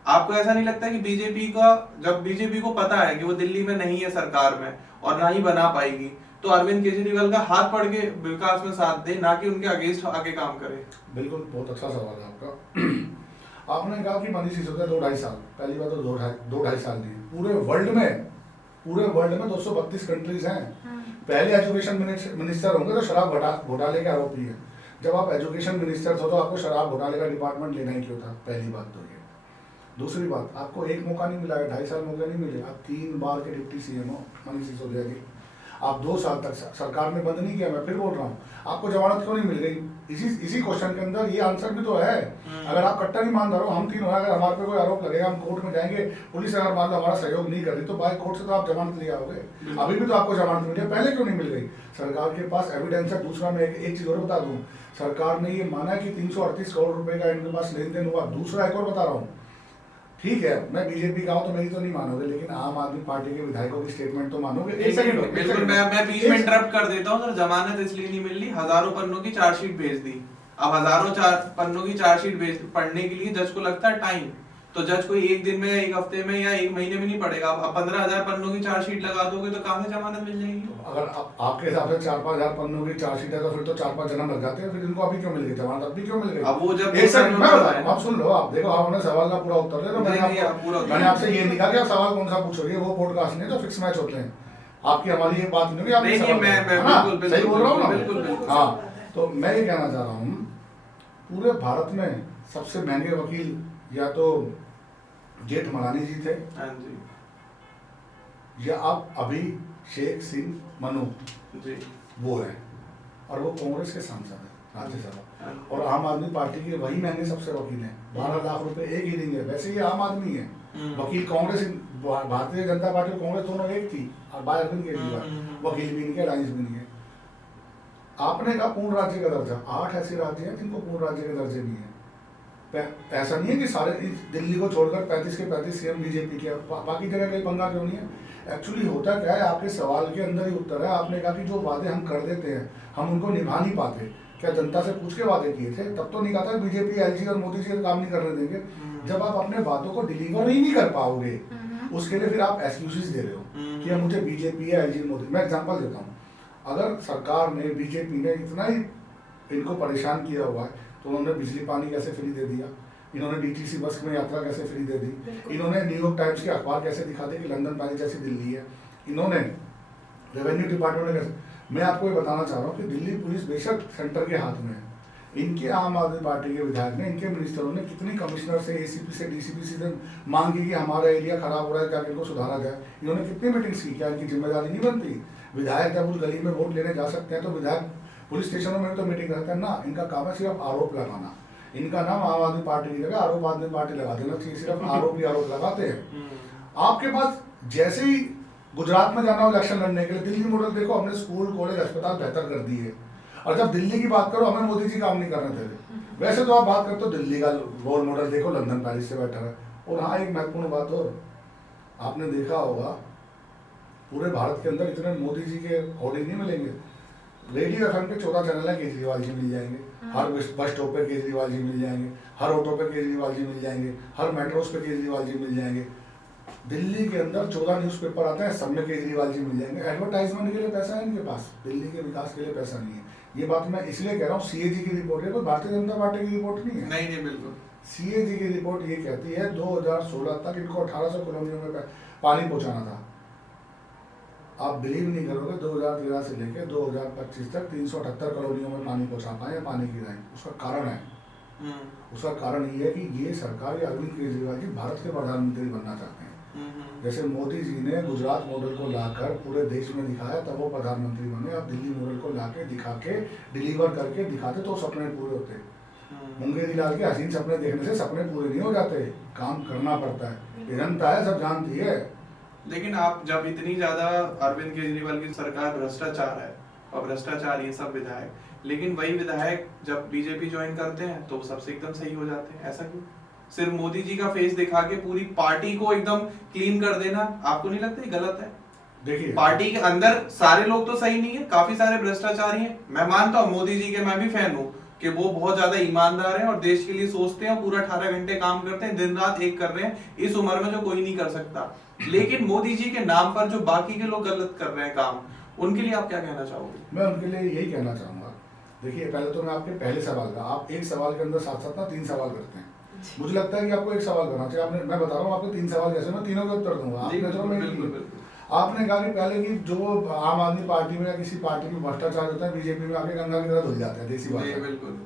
आपको ऐसा नहीं लगता कि बीजेपी का, जब बीजेपी को पता है कि वो दिल्ली में नहीं है सरकार में और ना ही बना पाएगी, तो अरविंद केजरीवाल का हाथ पकड़ के विकास में साथ दे, ना कि उनके अगेंस्ट आके काम करे? बिल्कुल, बहुत अच्छा सवाल है आपका। आपने कहा कि मनीष सिसोदिया 2-2.5 साल, पहली बात तो 2-2.5 साल नहीं, पूरे वर्ल्ड में 232 कंट्रीज हैं। पहले एजुकेशन मिनिस्टर होंगे तो शराब घोटाले के आरोपी है। जब आप एजुकेशन मिनिस्टर हो तो आपको शराब घोटाले का डिपार्टमेंट लेना ही क्यों था? पहली बात तो ये। दूसरी बात, आपको एक मौका नहीं मिला है, 2.5 साल मौके नहीं मिले। आप 3 बार के डिप्टी सीएम हो मनीष सिसोदिया जी, आप 2 साल तक सरकार ने बंद नहीं किया। मैं फिर बोल रहा हूँ, आपको जमानत क्यों नहीं मिल गई? इसी क्वेश्चन के अंदर ये आंसर भी तो है। अगर आप कट्टर ईमानदार हो, हम 3 हो, अगर हमारे पे कोई आरोप लगेगा, हम कोर्ट में जाएंगे, पुलिस अगर मान लो हमारा सहयोग नहीं कर रही तो बाय कोर्ट से तो आप जमानत ले आओगे। अभी भी तो आपको जमानत मिली है, पहले क्यों नहीं मिल गई? सरकार के पास एविडेंस है। दूसरा, मैं एक चीज और बता दूं, सरकार ने ये माना कि 338 करोड़ रुपए का इनके पास लेन देन हुआ। दूसरा एक और बता रहा हूँ, ठीक है मैं बीजेपी का हूं तो मेरी तो नहीं मानोगे, लेकिन आम आदमी पार्टी के विधायकों की स्टेटमेंट तो मानोगे। एक सेकंड, बिल्कुल, मैं बीच में इंटरप्ट कर देता हूं सर। जमानत इसलिए नहीं मिल रही, हजारों पन्नों की चार्जशीट भेज दी। अब हजारों पन्नों की चार्जशीट पढ़ने के लिए जज को लगता है टाइम, तो जज कोई एक दिन में, एक हफ्ते में या एक महीने में नहीं पड़ेगा। अब 15,000 पन्नों की चार्जशीट लगा दोगे तो कहां से जमानत मिल जाएगी? अगर आपके हिसाब से 4-5 हजार पन्नों की चार्जशीट है तो फिर तो 4-5 जन्म लग जाते हैं। फिर इनको अभी क्यों मिल गई जमानत? अभी क्यों मिल गई? अब वो जब एक सेकंड मैं बता रहा हूं, आप सुन लो। आप देखो, आपने सवाल का पूरा उत्तर दे दो। मैंने आपसे ये नहीं कहा कि आप सवाल कौन सा पूछोगे, वो पॉडकास्ट नहीं तो फिक्स मैच होते हैं। आपकी हमारी ये बात नहीं होगी, आप सही बोल रहा हूँ ना? हाँ, तो मैं ये कहना चाह रहा हूँ, पूरे भारत में सबसे महंगे वकील या तो जेठमलानी जी थे, हाँ जी, या आप अभिषेक सिंह मनु जी, वो है, और वो कांग्रेस के सांसद है राज्यसभा। हाँ। और आम आदमी पार्टी के वही महंगे सबसे वकील हैं, 12 लाख रुपए एक हियरिंग है। वैसे ये आम आदमी है, वकील कांग्रेस, भारतीय जनता पार्टी और कांग्रेस दोनों एक थी, और बाय अरविंद केजरीवाल वकील भी इनके, अलायंस भी नहीं है। आपने कहा पूर्ण राज्य का दर्जा, 8 ऐसे राज्य हैं जिनको पूर्ण राज्य के दर्जे नहीं है। ऐसा नहीं है कि सारे दिल्ली को छोड़कर 35 के 35 सीएम बीजेपी के, बाकी जगह कहीं पंगा क्यों नहीं है? एक्चुअली होता क्या है, आपके सवाल के अंदर ही उत्तर है। आपने कहा कि जो वादे हम कर देते हैं हम उनको निभा नहीं पाते। क्या जनता से पूछ के वादे किए थे? तब तो नहीं कहा था बीजेपी, एलजी और मोदी जी काम नहीं करने देंगे। जब आप अपने वादों को डिलीवर ही नहीं कर पाओगे, उसके लिए फिर आप एक्सक्यूजेस दे रहे हो कि मुझे बीजेपी या एलजी मोदी। मैं एग्जांपल देता हूँ, अगर सरकार ने, बीजेपी ने इतना ही इनको परेशान किया हुआ है तो उन्होंने बिजली पानी कैसे फ्री दे दिया, इन्होंने डीटीसी बस में यात्रा कैसे फ्री दे दी, इन्होंने न्यूयॉर्क टाइम्स के अखबार कैसे दिखा दी कि लंदन पैरिस जैसी दिल्ली है, इन्होंने रेवेन्यू डिपार्टमेंट ने कैसे। मैं आपको ये बताना चाह रहा हूँ कि दिल्ली पुलिस बेशक सेंटर के हाथ में है, इनके आम आदमी पार्टी के विधायक ने, इनके मिनिस्टरों ने कितनी कमिश्नर से, एसीपी से, डीसीपी से मांग की कि हमारा एरिया खराब हो रहा है, क्या इनको सुधारा जाए। इन्होंने कितनी मीटिंग्स की, क्या इनकी जिम्मेदारी नहीं बनती? विधायक जब उस गली में वोट लेने जा सकते हैं तो विधायक पुलिस स्टेशनों में तो मीटिंग करते हैं ना। इनका काम है सिर्फ आरोप लगाना। इनका नाम आम आदमी पार्टी की जगह आरोप आदमी पार्टी लगा देना चाहिए। सिर्फ आरोप ही आरोप लगाते हैं। आपके पास जैसे ही गुजरात में जाना हो इलेक्शन लड़ने के लिए, दिल्ली मॉडल देखो, हमने स्कूल कॉलेज अस्पताल बेहतर कर दिए। और जब दिल्ली की बात करो, हमें मोदी जी काम नहीं करने थे। वैसे तो आप बात करते हो दिल्ली का रोल मॉडल देखो, लंदन पैरिस से बेटर है। और हाँ, एक महत्वपूर्ण बात और, आपने देखा होगा पूरे भारत के अंदर इतने मोदी जी के होर्डिंग नहीं मिलेंगे। रेडियो एफएम पे 14 चैनल है, केजरीवाल जी मिल जाएंगे। हर बस स्टॉप पे केजरीवाल जी मिल जाएंगे, हर ऑटो पे केजरीवाल जी मिल जाएंगे, हर मेट्रोस पे केजरीवाल जी मिल जाएंगे। दिल्ली के अंदर 14 न्यूज़पेपर आते हैं, सब में केजरीवाल जी मिल जाएंगे। एडवर्टाइजमेंट के लिए पैसा है इनके पास, दिल्ली के विकास के लिए पैसा नहीं है। ये बात मैं इसलिए कह रहा हूँ, सीएजी की रिपोर्ट है, कोई भारतीय जनता पार्टी की रिपोर्ट नहीं है। नहीं, बिल्कुल। सीएजी की रिपोर्ट ये कहती है 2016 तक इनको 1800 कॉलोनियों में पानी पहुंचाना था। आप बिलीव नहीं करोगे, 2013 से लेकर 2025 तक 378 कॉलोनियों में पानी पहुंचा पाए, पानी की लाइन। उसका कारण है, उसका कारण ये है कि ये सरकार या अरविंद केजरीवाल जी भारत के प्रधानमंत्री बनना चाहते हैं। जैसे मोदी जी ने गुजरात मॉडल को लाकर पूरे देश में दिखाया, तब वो प्रधानमंत्री बने। अब दिल्ली मॉडल को लाके दिखा के डिलीवर करके दिखाते तो सपने पूरे होते। मुंगेरी लाल के हसीन सपने देखने से सपने पूरे नहीं हो जाते, काम करना पड़ता है। ये जनता है, सब जानती है। लेकिन आप जब इतनी ज्यादा अरविंद केजरीवाल की सरकार भ्रष्टाचार है और भ्रष्टाचार ये सब विधायक, लेकिन वही विधायक जब बीजेपी ज्वाइन करते हैं तो सबसे एकदम सही हो जाते हैं, ऐसा क्यों? सिर्फ मोदी जी का फेस दिखा के पूरी पार्टी को एकदम क्लीन कर देना, आपको नहीं लगता ये गलत है? देखिए, पार्टी के अंदर सारे लोग तो सही नहीं है, काफी सारे भ्रष्टाचारी हैं। मैं मानता हूँ मोदी जी के, मैं भी फैन हूँ कि वो बहुत ज्यादा ईमानदार हैं और देश के लिए सोचते हैं, पूरा 18 घंटे काम करते हैं, दिन रात एक कर रहे हैं, इस उम्र में जो कोई नहीं कर सकता। लेकिन मोदी जी के नाम पर जो बाकी के लोग गलत कर रहे हैं काम, उनके लिए आप क्या कहना चाहोगे? मैं उनके लिए यही कहना चाहूंगा। देखिए, पहले तो मैं आपके पहले सवाल का, आप एक सवाल के अंदर साथ साथ ना 3 सवाल करते हैं। मुझे लगता है कि आपको एक सवाल करना चाहिए। आपने, मैं बता रहा हूँ आपको 3 सवाल कैसे, मैं तीनों के उत्तर दूंगा। आपने जो आपने कहा कि पहले की जो आम आदमी पार्टी में या किसी पार्टी में भ्रष्टाचार होता है, बीजेपी में आके गंगा की तरह धुल जाता है, देसी भाषा। बिल्कुल,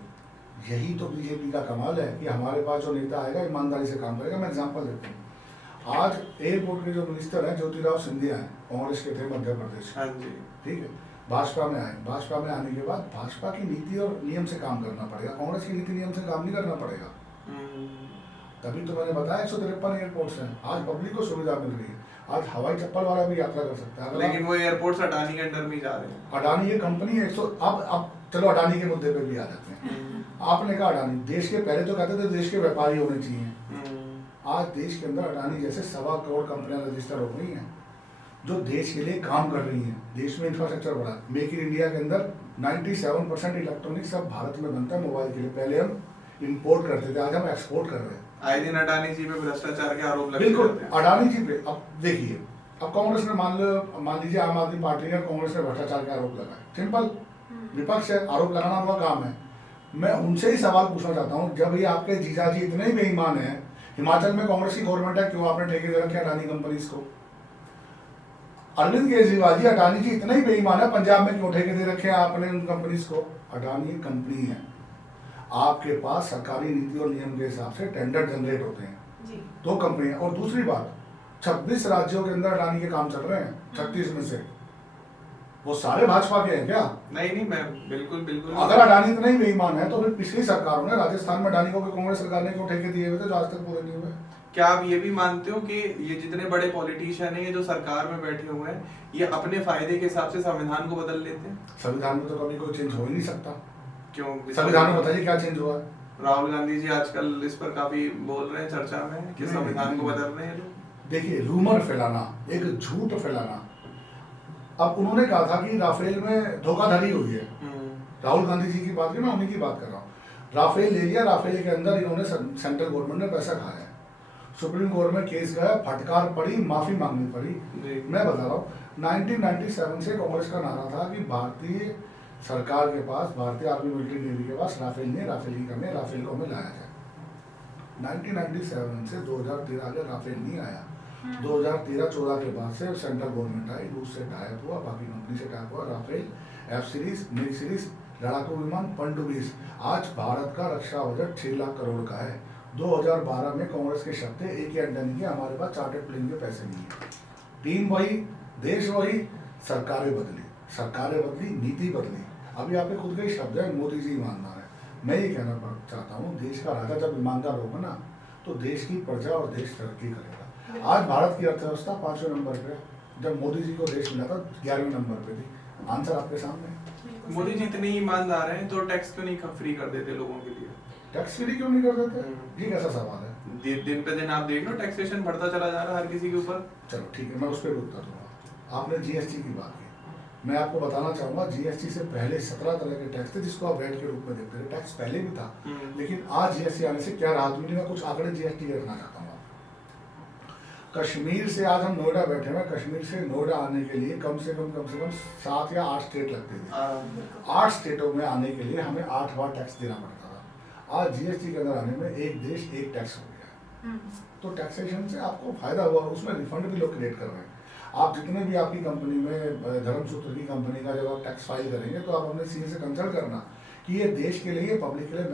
यही तो बीजेपी का कमाल है कि हमारे पास जो नेता आएगा ईमानदारी से काम करेगा। मैं एग्जांपल देता हूँ। आज एयरपोर्ट के जो मिनिस्टर हैं ज्योतिराव सिंधिया हैं, कांग्रेस के थे मध्य प्रदेश। हाँ जी, ठीक है, भाजपा में आए। भाजपा में आने के बाद भाजपा की नीति और नियम से काम करना पड़ेगा, कांग्रेस की नीति नियम से काम नहीं करना पड़ेगा। तभी तो मैंने बताया 153 एयरपोर्ट्स हैं, आज पब्लिक को सुविधा मिल रही है। आज हवाई चप्पल वाला भी यात्रा कर सकता है। लेकिन वो एयरपोर्ट अडानी के अंडर में जा रहे हैं। अडानी ये कंपनी है। अब चलो अडानी के मुद्दे पे भी आ जाते हैं। आपने कहा अडानी, देश के पहले तो कहते थे देश के व्यापारी होने चाहिए। आज देश के अंदर अडानी जैसे 1.25 करोड़ कंपनियां रजिस्टर हो गई हैं जो देश के लिए काम कर रही हैं। देश में इंफ्रास्ट्रक्चर बढ़ा। मेक इन इंडिया के अंदर 97% इलेक्ट्रॉनिक्स सब भारत में बनता है मोबाइल के लिए। पहले हम इंपोर्ट करते थे, आज हम एक्सपोर्ट कर रहे हैं। आए दिन अडानी जी पे भ्रष्टाचार के आरोप लगते बिल्कुल, रहते हैं। अडानी जी पे। अब देखिए, अब कांग्रेस ने मान लीजिए आम आदमी पार्टी ने कांग्रेस ने भ्रष्टाचार के आरोप लगाए। सिंपल, विपक्ष है, आरोप लगाना उनका काम है। मैं उनसे ही सवाल पूछना चाहता हूँ, जब ये आपके जीजाजी इतने ही बेईमान हैं, हिमाचल में कांग्रेस की गवर्नमेंट है, क्यों आपने ठेके दे रखे अडानी कंपनीज को? अरविंद केजरीवाल जी, अडानी जी इतने ही बेईमान है, पंजाब में क्यों ठेके दे रखे हैं आपने उन कंपनीज को? अडानी कंपनी है, आपके पास सरकारी नीति और नियम के हिसाब से टेंडर जनरेट होते हैं जी। 2 कंपनियां। और दूसरी बात, 26 राज्यों के अंदर अडानी के काम चल रहे हैं, 36 में से वो सारे भाजपा के हैं क्या? नहीं, मैं बिल्कुल। अगर अडानी इतना ही बेईमान है तो फिर पिछली सरकारों ने राजस्थान में अडानी को कांग्रेस सरकार ने क्यों ठेके दिए हुए थे जो आज तक पूरे नहीं हुए? क्या आप ये भी मानते हो कि ये जितने बड़े पॉलिटिशियन हैं, ये जो सरकार में बैठे हुए हैं, ये अपने फायदे के हिसाब से संविधान को बदल लेते हैं? संविधान में तो कभी कोई चेंज हो ही नहीं सकता। क्यों? संविधान में बताइए क्या चेंज हुआ? राहुल गांधी जी आजकल इस पर काफी बोल रहे हैं, चर्चा में, कि संविधान को बदल रहे हैं लोग। देखिए, रूमर फैलाना, एक झूठ फैलाना। अब उन्होंने कहा था कि राफेल में धोखाधड़ी हुई है। राहुल गांधी जी की बात की, मैं उन्हीं की बात कर रहा हूँ। राफेल ले लिया, राफेल के अंदर इन्होंने सेंट्रल गवर्नमेंट ने पैसा खाया है। सुप्रीम कोर्ट में केस गया, फटकार पड़ी, माफी मांगनी पड़ी। मैं बता रहा हूँ, 1997 से कांग्रेस का नारा था कि भारतीय सरकार के पास, भारतीय आर्मी मिलिट्री नेवी के पास राफेल नहीं, राफेल ही करने, राफेल को हमें लाया जाए। 1997 से 2013 आगे राफेल नहीं आया। 2013-14 के बाद से सेंट्रल गवर्नमेंट आई, रूस से टाइप हुआ, बाकी कंपनी से टाइप हुआ, Rafale, F series, MiG series, लड़ाकू विमान, पनडुब्बी। आज भारत का रक्षा बजट 6 लाख करोड़ का है। 2012 में कांग्रेस के शब्द थे, एक ही अड्डा नहीं है, हमारे पास चार्टर्ड प्लेन के पैसे नहीं है। टीम वही, देश वही, सरकारें बदली, नीति बदली। अभी आपके खुद के ही शब्द है, मोदी जी ईमानदार है। मैं ये कहना चाहता हूँ, देश का राजा जब ईमानदार होगा ना, तो देश की प्रजा और देश तरक्की करेगा। आज भारत की अर्थव्यवस्था 5वें नंबर पे है, जब मोदी जी को देश मिला था 11वें नंबर पे थी। आंसर आपके सामने। मोदी जी इतने ईमानदार हैं तो टैक्स क्यों नहीं फ्री कर देते लोगों के लिए? टैक्स फ्री क्यों नहीं कर देते? ये कैसा सवाल है? दिन पे दिन आप देख लो, टैक्सेशन बढ़ता चला जा रहा है हर किसी के ऊपर। चलो ठीक है, मैं उस पर भी उत्तर दूंगा। आपने जीएसटी की बात की, मैं आपको बताना चाहूंगा, जीएसटी से पहले 17 तरह के टैक्स थे जिसको आप वैट के रूप में देखते थे। टैक्स पहले भी था, लेकिन आज जीएसटी आने से क्या राहत मिली, मैं कुछ आंकड़े जीएसटी के रखना चाहता हूँ। कश्मीर से, आज हम नोएडा बैठे हुए, कश्मीर से नोएडा आने के लिए कम से कम 7 या 8 स्टेट लगते थे। 8 स्टेटों में आने के लिए हमें 8 बार टैक्स देना पड़ता था। आज जीएसटी के अंदर आने में एक देश एक टैक्स हो गया है। तो टैक्सेशन से आपको फायदा हुआ, उसमें रिफंड भी लोग क्रिएट कर रहे हैं। आप जितने भी आपकी कंपनी में, धर्मसूत्र की कंपनी का जब आप टैक्स फाइल करेंगे तो आप अपने सीए से कंसल्ट करना कि ये देश के लिए, पब्लिक के लिए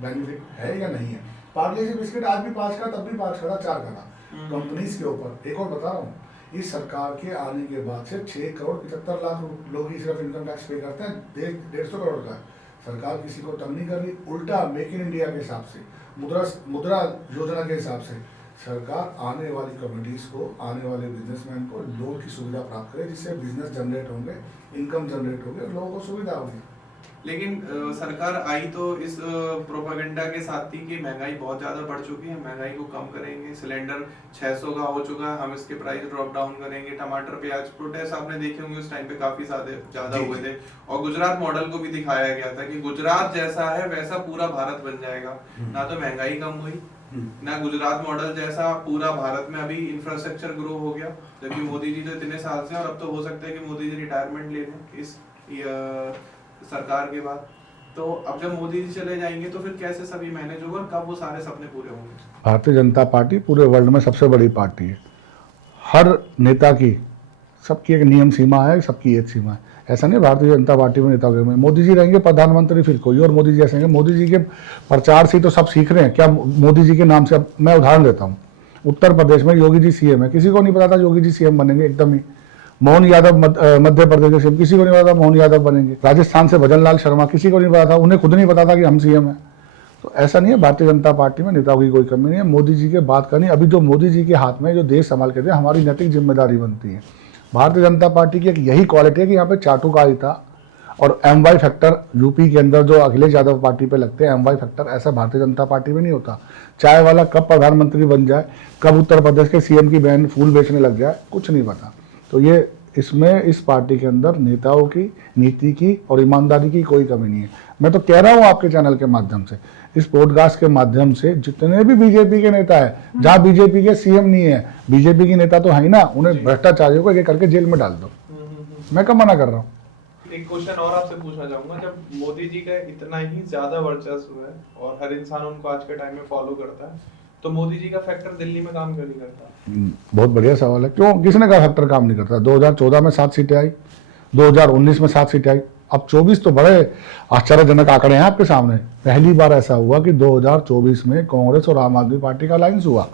बेनिफिट है या नहीं है। पार्ले जी बिस्किट आज भी 5 का, तब भी 5 का था, 4 का था कंपनीज के ऊपर। एक और बता रहा हूँ, इस सरकार के आने के बाद से 6 करोड़ 75 लाख लोग ही सिर्फ इनकम टैक्स पे करते हैं। 150 करोड़ का सरकार किसी को तंग नहीं कर रही, उल्टा मेक इन इंडिया के हिसाब से, मुद्रा योजना के हिसाब से सरकार आने वाली कम्युनिटीज को, आने वाले बिजनेसमैन को लोन की सुविधा प्राप्त करे, जिससे बिजनेस जनरेट होंगे, इनकम जनरेट होगी और लोगों को सुविधा होगी। लेकिन सरकार आई तो इस प्रोपेगेंडा के साथ थी कि महंगाई बहुत ज्यादा बढ़ चुकी है, महंगाई को कम करेंगे, सिलेंडर 600 का हो चुका है, हम इसके प्राइस ड्रॉप डाउन करेंगे, टमाटर प्याज प्रोटेस्ट आपने देखे होंगे उस टाइम पे काफी ज्यादा हुए थे। और गुजरात मॉडल को भी दिखाया गया था कि गुजरात जैसा है वैसा पूरा भारत बन जाएगा। ना तो महंगाई कम हुई, ना गुजरात मॉडल जैसा पूरा भारत में अभी इंफ्रास्ट्रक्चर ग्रो हो गया, जबकि मोदी जी तो इतने साल से, और अब तो हो सकता है कि मोदी जी रिटायरमेंट ले लें इस सरकार के बाद। तो अब जब मोदी जी चले जाएंगे तो फिर कैसे सभी मैनेज होगा और कब वो सारे सपने पूरे होंगे? भारतीय जनता पार्टी पूरे वर्ल्ड में सबसे बड़ी पार्टी है। हर नेता की, सबकी एक नियम सीमा है, सबकी एक सीमा है। ऐसा नहीं भारतीय जनता पार्टी में नेताओं में मोदी जी रहेंगे प्रधानमंत्री, फिर कोई और मोदी जी ऐसे हैं। मोदी जी के प्रचार से तो सब सीख रहे हैं क्या मोदी जी के नाम से। अब मैं उदाहरण देता हूँ, उत्तर प्रदेश में योगी जी सीएम है, किसी को नहीं पता था योगी जी सीएम बनेंगे एकदम ही। मोहन यादव मध्य प्रदेश के सीएम, किसी को नहीं पता था मोहन यादव बनेंगे। राजस्थान से भजन लाल शर्मा, किसी को नहीं पता था, उन्हें खुद नहीं पता था कि हम सीएम हैं। तो ऐसा नहीं है, भारतीय जनता पार्टी में नेताओं की कोई कमी नहीं है। मोदी जी के बात करनी, अभी जो मोदी जी के हाथ में जो देश संभाल के थे, हमारी नैतिक जिम्मेदारी बनती है। भारतीय जनता पार्टी की एक यही क्वालिटी है कि यहाँ पे चाटुकारिता और MY फैक्टर, यूपी के अंदर जो अखिलेश यादव पार्टी पे लगते हैं MY फैक्टर, ऐसा भारतीय जनता पार्टी में नहीं होता। चाय वाला कब प्रधानमंत्री बन जाए, कब उत्तर प्रदेश के सीएम की बहन फूल बेचने लग जाए, कुछ नहीं पता। तो ये इसमें इस पार्टी के अंदर नेताओं की, नीति की और ईमानदारी की कोई कमी नहीं है। मैं तो कह रहा हूँ आपके चैनल के माध्यम से, इस पॉडकास्ट के माध्यम से, जितने भी बीजेपी के नेता है, जहाँ बीजेपी के सीएम नहीं है, बीजेपी के नेता तो है ही ना, उन्हें भ्रष्टाचारियों को एक करके जेल में डाल दो। मैं कब मना कर रहा हूँ। एक क्वेश्चन और आपसे पूछना चाहूंगा, जब मोदी जी का इतना ही ज्यादा वर्चस्व है और हर इंसान उनको आज के टाइम में फॉलो करता है, तो मोदी जी का फैक्टर दिल्ली में काम क्यों नहीं करता? बहुत बढ़िया सवाल है। क्यों, किसने कहा फैक्टर काम नहीं करता? 2014 में 7 सीटें आई, 2019 में 7 सीटें आई, अब 24। तो बड़े आश्चर्यजनक आंकड़े हैं आपके सामने। पहली बार ऐसा हुआ कि 2024 में कांग्रेस और आम आदमी पार्टी का अलायंस हुआ।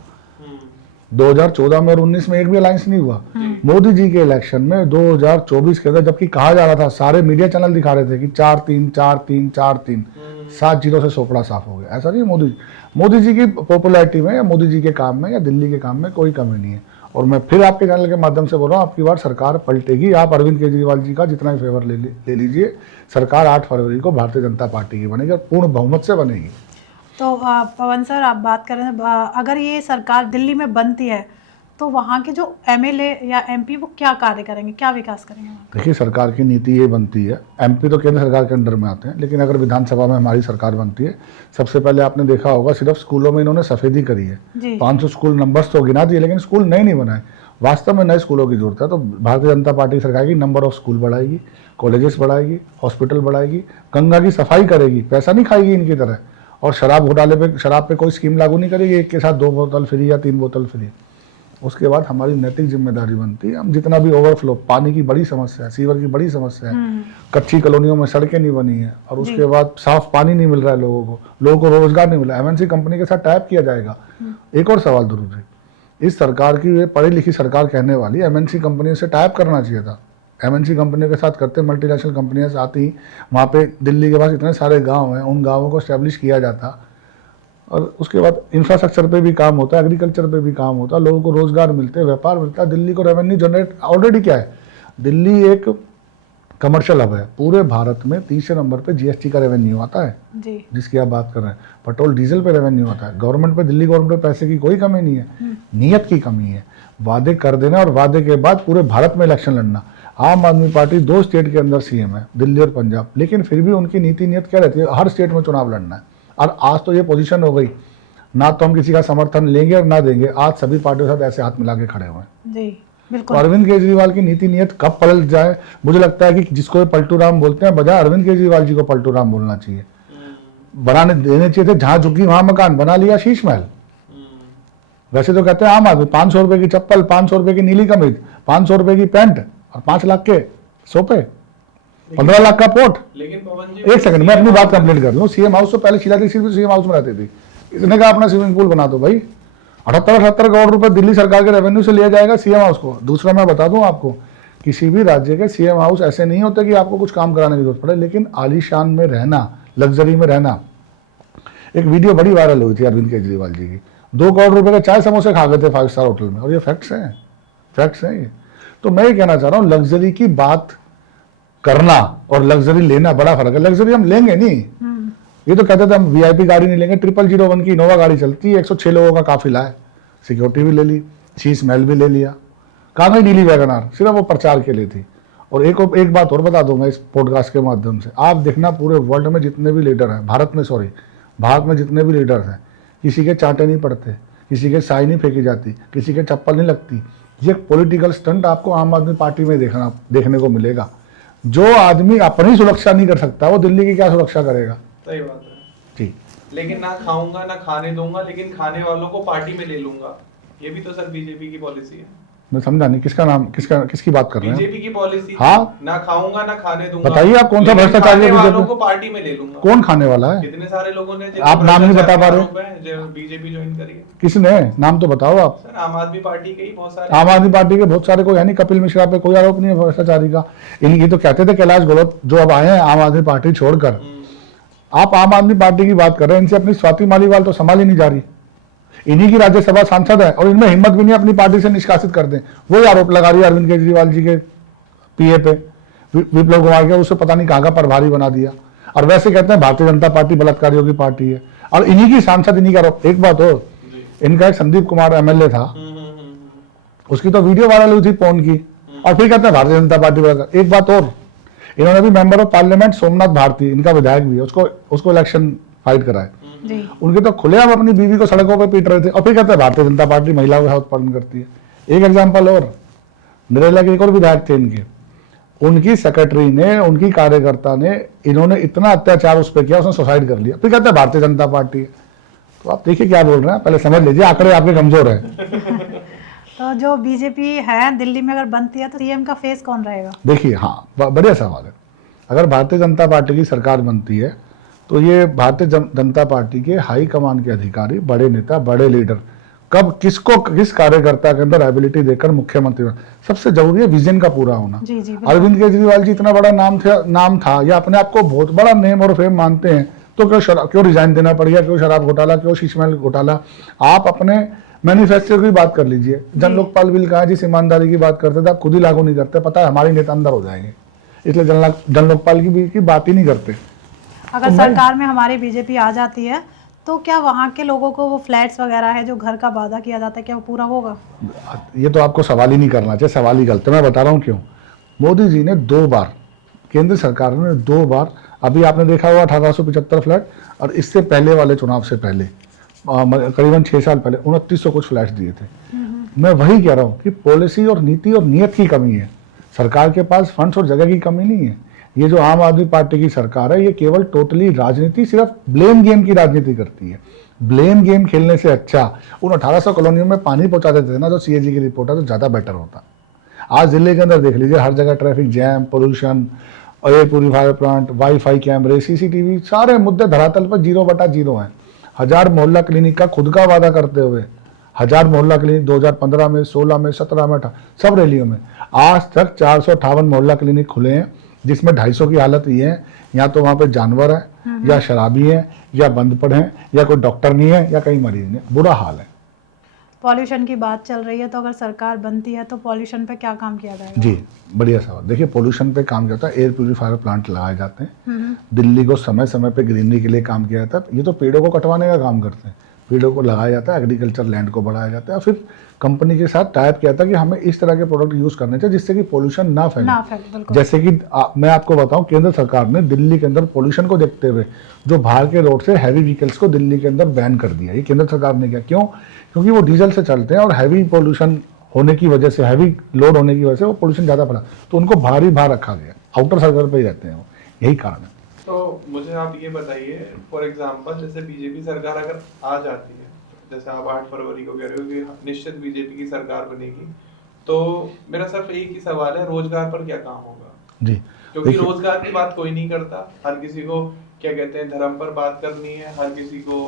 2014 में और 19 में एक भी अलायंस नहीं हुआ। मोदी जी के इलेक्शन में 2024 के अंदर, जबकि कहा जा रहा था, सारे मीडिया चैनल दिखा रहे थे कि 4-3 4-3 4-3, 7 जीरो से सोपड़ा साफ हो गया। ऐसा नहीं, मोदी जी की पॉपुलैरिटी में या मोदी जी के काम में या दिल्ली के काम में कोई कमी नहीं है। और मैं फिर आपके चैनल के माध्यम से बोल रहा हूँ, आपकी बार सरकार पलटेगी। आप अरविंद केजरीवाल जी का जितना ही फेवर ले लीजिए, सरकार 8 फरवरी को भारतीय जनता पार्टी की बनेगी और पूर्ण बहुमत से बनेगी। तो पवन सर, आप बात करें, अगर ये सरकार दिल्ली में बनती है तो वहाँ के जो MLA या MP वो क्या कार्य करेंगे, क्या विकास करेंगे? देखिए, सरकार की नीति ये बनती है, MP तो केंद्र सरकार के अंडर में आते हैं, लेकिन अगर विधानसभा में हमारी सरकार बनती है, सबसे पहले आपने देखा होगा सिर्फ स्कूलों में इन्होंने सफेदी करी है। 500 स्कूल नंबर्स तो गिना दिए, लेकिन स्कूल नए नहीं बनाए। वास्तव में नए स्कूलों की जरूरत है। तो भारतीय जनता पार्टी सरकार की नंबर ऑफ स्कूल बढ़ाएगी, कॉलेजेस बढ़ाएगी, हॉस्पिटल बढ़ाएगी, गंगा की सफाई करेगी, पैसा नहीं खाएगी इनकी तरह। और शराब घोटाले पे, शराब पे कोई स्कीम लागू नहीं करेगी, एक के साथ 2 बोतल फ्री या 3 बोतल फ्री। उसके बाद हमारी नैतिक जिम्मेदारी बनती है, हम जितना भी ओवरफ्लो, पानी की बड़ी समस्या है, सीवर की बड़ी समस्या है, कच्ची कॉलोनियों में सड़कें नहीं बनी है, और उसके बाद साफ पानी नहीं मिल रहा है लोगों को रोजगार नहीं मिला। MNC कंपनी के साथ टाइप किया जाएगा। एक और सवाल जरूर है, इस सरकार की, ये पढ़ी लिखी सरकार कहने वाली, MNC कंपनी से टाइप करना चाहिए था। MNC कंपनियों के साथ करते, मल्टीनेशनल कंपनियां आती, वहाँ पे दिल्ली के पास इतने सारे गाँव हैं, उन गाँवों को स्टैब्लिश किया जाता, और उसके बाद इंफ्रास्ट्रक्चर पे भी काम होता है, एग्रीकल्चर पे भी काम होता है, लोगों को रोजगार मिलते हैं, व्यापार मिलता है, दिल्ली को रेवेन्यू जनरेट। ऑलरेडी क्या है, दिल्ली एक कमर्शियल हब है। पूरे भारत में 30 नंबर पे GST का रेवेन्यू आता है जी, जिसकी आप बात कर रहे हैं। पेट्रोल डीजल पे रेवेन्यू आता है। गवर्नमेंट पे, दिल्ली गवर्नमेंट पे पैसे की कोई कमी नहीं है, नीयत की कमी है। वादे कर देना और वादे के बाद पूरे भारत में इलेक्शन लड़ना। आम आदमी पार्टी 2 स्टेट के अंदर CM है, दिल्ली और पंजाब, लेकिन फिर भी उनकी नीति नियत क्या रहती है, हर स्टेट में चुनाव लड़ना है। और आज तो ये पोजीशन हो गई, ना तो हम किसी का समर्थन लेंगे और ना देंगे, आज सभी पार्टियों के साथ ऐसे हाथ मिला के खड़े हुए हैं जी, बिल्कुल। अरविंद केजरीवाल की नीति नियत कब पलट जाए, मुझे लगता है कि जिसको पलटू राम बोलते हैं, बजाय अरविंद केजरीवाल जी को पलटू राम बोलना चाहिए। बनाने देने चाहिए थे, जहां झुकी वहां मकान बना लिया, शीश महल। वैसे तो कहते हैं आम आदमी 500 रुपए की चप्पल, 500 रुपए की नीली कमीज, 500 रुपए की पैंट और 5 लाख के सोफे, 15 लाख का पोर्ट। लेकिन पवन जी, एक सेकंड, मैं अपनी बात कंप्लीट कर लूं। CM हाउस तो पहले शीला दीक्षित भी CM हाउस में रहती थी, इसने कहा अपना स्विमिंग पूल बना दो भाई। 78 करोड़ रुपए दिल्ली सरकार के रेवेन्यू से लिया जाएगा सीएम हाउस को। दूसरा मैं बता दूं आपको, किसी भी राज्य के सीएम हाउस ऐसे नहीं होते कि आपको कुछ काम कराने की जरूरत पड़े, लेकिन आलीशान में रहना, लग्जरी में रहना। एक वीडियो बड़ी वायरल हुई थी अरविंद केजरीवाल जी की, 2 करोड़ रुपए के चाय समोसे खा गए थे 5 स्टार होटल में, और ये फैक्ट्स हैं, फैक्ट्स हैं ये। तो मैं ये कहना चाह रहा हूँ, लग्जरी की बात करना और लग्जरी लेना बड़ा फर्क है। लग्जरी हम लेंगे नहीं, ये तो कहते थे हम वीआईपी गाड़ी नहीं लेंगे, 0001 की इनोवा गाड़ी चलती है, 106 लोगों का काफिला है, सिक्योरिटी भी ले ली, शीश महल भी ले लिया। कहाँ गई नीली वैगनार, सिर्फ वो प्रचार के लिए थी। और एक बात और बता दूंगा इस पॉडकास्ट के माध्यम से, आप देखना पूरे वर्ल्ड में जितने भी लीडर हैं, भारत में जितने भी लीडर्स हैं, किसी के चांटे नहीं पड़ते, किसी के साई नहीं फेंकी जाती, किसी के चप्पल नहीं लगती। ये पॉलिटिकल स्टंट आपको आम आदमी पार्टी में देखने को मिलेगा। जो आदमी अपनी सुरक्षा नहीं कर सकता, वो दिल्ली की क्या सुरक्षा करेगा। सही बात है जी। लेकिन ना खाऊंगा ना खाने दूंगा, लेकिन खाने वालों को पार्टी में ले लूंगा, ये भी तो सर बीजेपी की पॉलिसी है। मैं समझा नहीं, किसकी बात कर रहे हैं? बीजेपी की पॉलिसी। हाँ, ना खाऊंगा ना खाने दूंगा। बताइए आप कौन सा लेकिन भ्रष्टाचार खाने है वालों बीजेपी? को पार्टी में ले लूंगा। कौन खाने वाला है? कितने सारे लोगों ने आप नाम नहीं बता पा रहे? बीजेपी ज्वाइन करी है। किसने? नाम तो बताओ आप। सर आम आदमी पार्टी के ही बहुत सारे। आम आदमी पार्टी के बहुत सारे, कोई है नहीं, कपिल मिश्रा पे कोई आरोप नहीं है भ्रष्टाचारी का। ये तो कहते थे कैलाश गहलोत जो अब आए हैं आम आदमी पार्टी छोड़कर। आप आम आदमी पार्टी की बात कर रहे हैं, इनसे अपनी स्वाति मालीवाल तो संभाली नहीं जा रही। इन्हीं की राज्यसभा सांसद है और इनमें हिम्मत भी नहीं अपनी पार्टी से निष्कासित कर दें। वही आरोप लगा रही है अरविंद केजरीवाल जी के पीए पे, विप्लव कुमार के, उसे पता नहीं कहाँ का प्रभारी बना दिया। और वैसे कहते हैं भारतीय जनता पार्टी बलात्कारियों की पार्टी है, और इन्हीं की सांसद, इन्हीं का आरोप। एक बात और, इनका एक संदीप कुमार एमएलए था, उसकी तो वीडियो वायरल हुई थी फोन की, और फिर कहते हैं भारतीय जनता पार्टी। एक बात और, इन्होंने भी member of parliament Somnath Bharti, इनका विधायक भी है, उसको इलेक्शन फाइट कराए। उनके तो खुलेआम अपनी बीवी को सड़कों पर पीट रहे थे, और फिर कहते हैं भारतीय जनता पार्टी महिलाओं का उत्पादन करती है। एक एग्जांपल और, नरेला के एक और विधायक थे इनके, उनकी सेक्रेटरी ने, उनकी कार्यकर्ता ने, इन्होंने इतना अत्याचार उस पर किया, उसने सुसाइड कर लिया, फिर कहते हैं भारतीय जनता पार्टी है। तो आप देखिए क्या बोल रहे हैं, पहले समझ लीजिए, आंकड़े आपके कमजोर है। तो जो बीजेपी है दिल्ली में अगर बनती है तो सीएम का फेस कौन रहेगा? देखिए, हाँ, बढ़िया सवाल है। अगर भारतीय जनता पार्टी की सरकार बनती है तो ये भारतीय जनता पार्टी के हाई कमान के अधिकारी, बड़े नेता, बड़े लीडर कब किसको, किस कार्यकर्ता के अंदर एबिलिटी देकर मुख्यमंत्री, सबसे जरूरी है विजन का पूरा होना। जी जी, अरविंद केजरीवाल जी इतना बड़ा नाम था, या अपने आप को बहुत बड़ा नेम और फेम मानते हैं, तो क्यों रिजाइन देना पड़ गया? क्यों शराब घोटाला, क्यों शीश महल घोटाला? आप अपने मैन्युफैक्चर की बात कर लीजिए, जन लोकपाल बिल कहा, जिस ईमानदारी की बात करते थे, आप खुद ही लागू नहीं करते, पता है हमारी नेता अंदर हो जाएंगे, इसलिए जन लोकपाल की बात ही नहीं करते। अगर तो सरकार में हमारी बीजेपी आ जाती है तो क्या वहाँ के लोगों को वो फ्लैट्स वगैरह है जो घर का वादा किया जाता है, क्या वो पूरा होगा? ये तो आपको सवाल ही नहीं करना चाहिए, सवाल ही गलत है। मैं बता रहा हूँ क्यों। मोदी जी ने 2 बार, केंद्र सरकार ने 2 बार, अभी आपने देखा हुआ 1875 फ्लैट, और इससे पहले वाले चुनाव से पहले करीबन 6 साल पहले 2900 कुछ फ्लैट्स दिए थे। मैं वही कह रहा हूँ कि पॉलिसी और नीति और नीयत की कमी है, सरकार के पास फंड्स और जगह की कमी नहीं है। ये जो आम आदमी पार्टी की सरकार है, ये केवल टोटली राजनीति, सिर्फ ब्लेम गेम की राजनीति करती है। ब्लेम गेम खेलने से अच्छा उन 1800 कॉलोनियों में पानी पहुंचा देते थे ना, जो सीएजी की रिपोर्ट है, तो ज्यादा बेटर होता। आज दिल्ली के अंदर देख लीजिए, हर जगह traffic jam, pollution, air purifier plant, wifi कैमरे, सीसीटीवी, सारे मुद्दे धरातल पर 0/0 हैं। 1000 मोहल्ला क्लिनिक का खुद का वादा करते हुए, 1000 मोहल्ला क्लिनिक 2015 में, 16 में, 17 में, सब रैलियों में, आज तक 458 मोहल्ला क्लिनिक खुले हैं, जिसमें 250 की हालत ये है, या तो वहां पे जानवर है, या शराबी है, या बंद पड़े हैं, या कोई डॉक्टर नहीं है, या कहीं मरीज नहीं, बुरा हाल है। पॉल्यूशन की बात चल रही है, तो अगर सरकार बनती है तो पॉल्यूशन पे क्या काम किया जाएगा? जी, बढ़िया सवाल। देखिए, पॉल्यूशन पे काम किया जाता है, एयर प्यूरिफायर प्लांट लगाए जाते हैं। दिल्ली को समय समय पे ग्रीनरी के लिए काम किया जाता है। ये तो पेड़ों को कटवाने का काम करते हैं, पेड़ों को लगाया जाता है, एग्रीकल्चर लैंड को बढ़ाया जाता है, और फिर कंपनी के साथ टाइप किया था कि हमें इस तरह के प्रोडक्ट यूज करने चाहिए जिससे कि पोल्यूशन ना फैले। जैसे कि मैं आपको बताऊं, केंद्र सरकार ने दिल्ली के अंदर पोल्यूशन को देखते हुए जो बाहर के रोड से हैवी व्हीकल्स को दिल्ली के अंदर बैन कर दिया। ये केंद्र सरकार ने किया, क्यों? क्योंकि वो डीजल से चलते हैं और हैवी पोल्यूशन होने की वजह से, हैवी लोड होने की वजह से वो पोल्यूशन ज्यादा फैला, तो उनको भारी भार रखा गया, आउटर सर्कल पे ही रहते हैं वो, यही कारण है। तो मुझे आप ये बताइए, फॉर एग्जांपल जैसे बीजेपी सरकार अगर आ जाती है, जैसे आप 8 फरवरी को कह रहे हो कि निश्चित बीजेपी की सरकार बनेगी, तो मेरा सिर्फ एक ही सवाल है, रोजगार पर क्या काम होगा? जी, क्योंकि रोजगार की बात कोई नहीं करता, हर किसी को क्या कहते हैं, धर्म पर बात करनी है, हर किसी को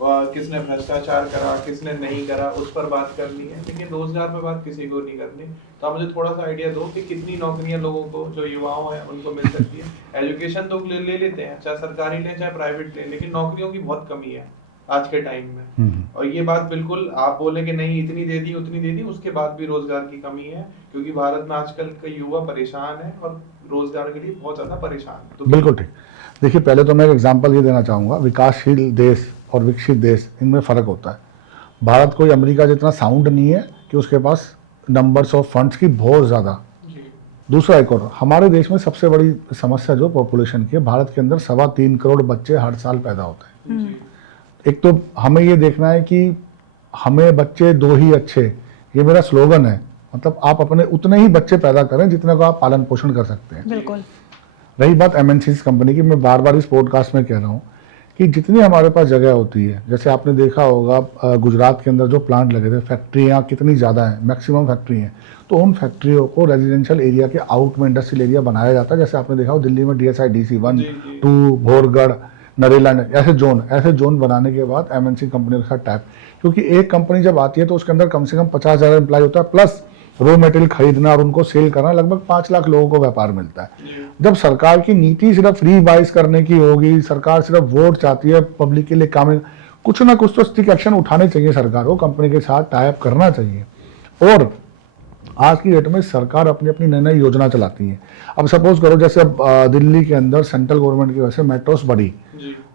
किसने भ्रष्टाचार करा किसने नहीं करा उस पर बात करनी है, लेकिन रोजगार पे बात किसी को नहीं करनी। तो आप मुझे थोड़ा सा आइडिया दो कि कितनी नौकरियां लोगों को जो युवाओं हैं उनको मिल सकती है। एजुकेशन तो ले लेते हैं, चाहे सरकारी लें चाहे प्राइवेट लें, लेकिन नौकरियों की बहुत कमी है आज के टाइम में। और ये बात बिल्कुल आप बोले कि नहीं इतनी दे दी उतनी दे दी, उसके बाद भी रोजगार की कमी है, क्योंकि भारत में आजकल का युवा परेशान है और रोजगार के लिए बहुत ज्यादा परेशान है। तो बिल्कुल ठीक। देखिए, पहले तो मैं एक एग्जांपल ये देना चाहूँगा, विकासशील देश और विकसित देश इनमें फ़र्क होता है। भारत कोई अमेरिका जितना साउंड नहीं है कि उसके पास नंबर्स ऑफ फंड्स की बहुत ज़्यादा। दूसरा एक और, हमारे देश में सबसे बड़ी समस्या जो पॉपुलेशन की है, भारत के अंदर 3.25 करोड़ बच्चे हर साल पैदा होते हैं। एक तो हमें ये देखना है कि हमें बच्चे दो ही अच्छे, ये मेरा स्लोगन है। मतलब आप अपने उतने ही बच्चे पैदा करें जितने को आप पालन पोषण कर सकते हैं। बिल्कुल। रही बात एमएनसीज कंपनी की, मैं बार बार इस पॉडकास्ट में कह रहा हूँ कि जितनी हमारे पास जगह होती है, जैसे आपने देखा होगा गुजरात के अंदर जो प्लांट लगे थे, फैक्ट्रियाँ कितनी ज़्यादा हैं, मैक्सिमम फैक्ट्री हैं, तो उन फैक्ट्रियों को रेजिडेंशियल एरिया के आउट में इंडस्ट्रियल एरिया बनाया जाता है। जैसे आपने देखा हो दिल्ली में DSI DC 1, 2, भोरगढ़, नरेला, ऐसे जोन बनाने के बाद एमएनसी कंपनियों के साथ टैप, क्योंकि एक कंपनी जब आती है तो उसके अंदर कम से कम 50,000 एम्प्लॉय होता है, प्लस रॉ मटेरियल खरीदना और उनको सेल करना, लगभग 5 लाख लोगों को व्यापार मिलता है। जब सरकार की नीति सिर्फ फ्री बाइस करने की होगी, सरकार सिर्फ वोट चाहती है पब्लिक के लिए काम, कुछ ना कुछ तो स्ट्रिक्ट एक्शन उठाने चाहिए सरकार को, कंपनी के साथ टाई अप करना चाहिए। और आज की डेट में सरकार अपनी अपनी नई नई योजना चलाती है। अब सपोज करो जैसे अब दिल्ली के अंदर सेंट्रल गवर्नमेंट की वजह से मेट्रोस बढ़ी,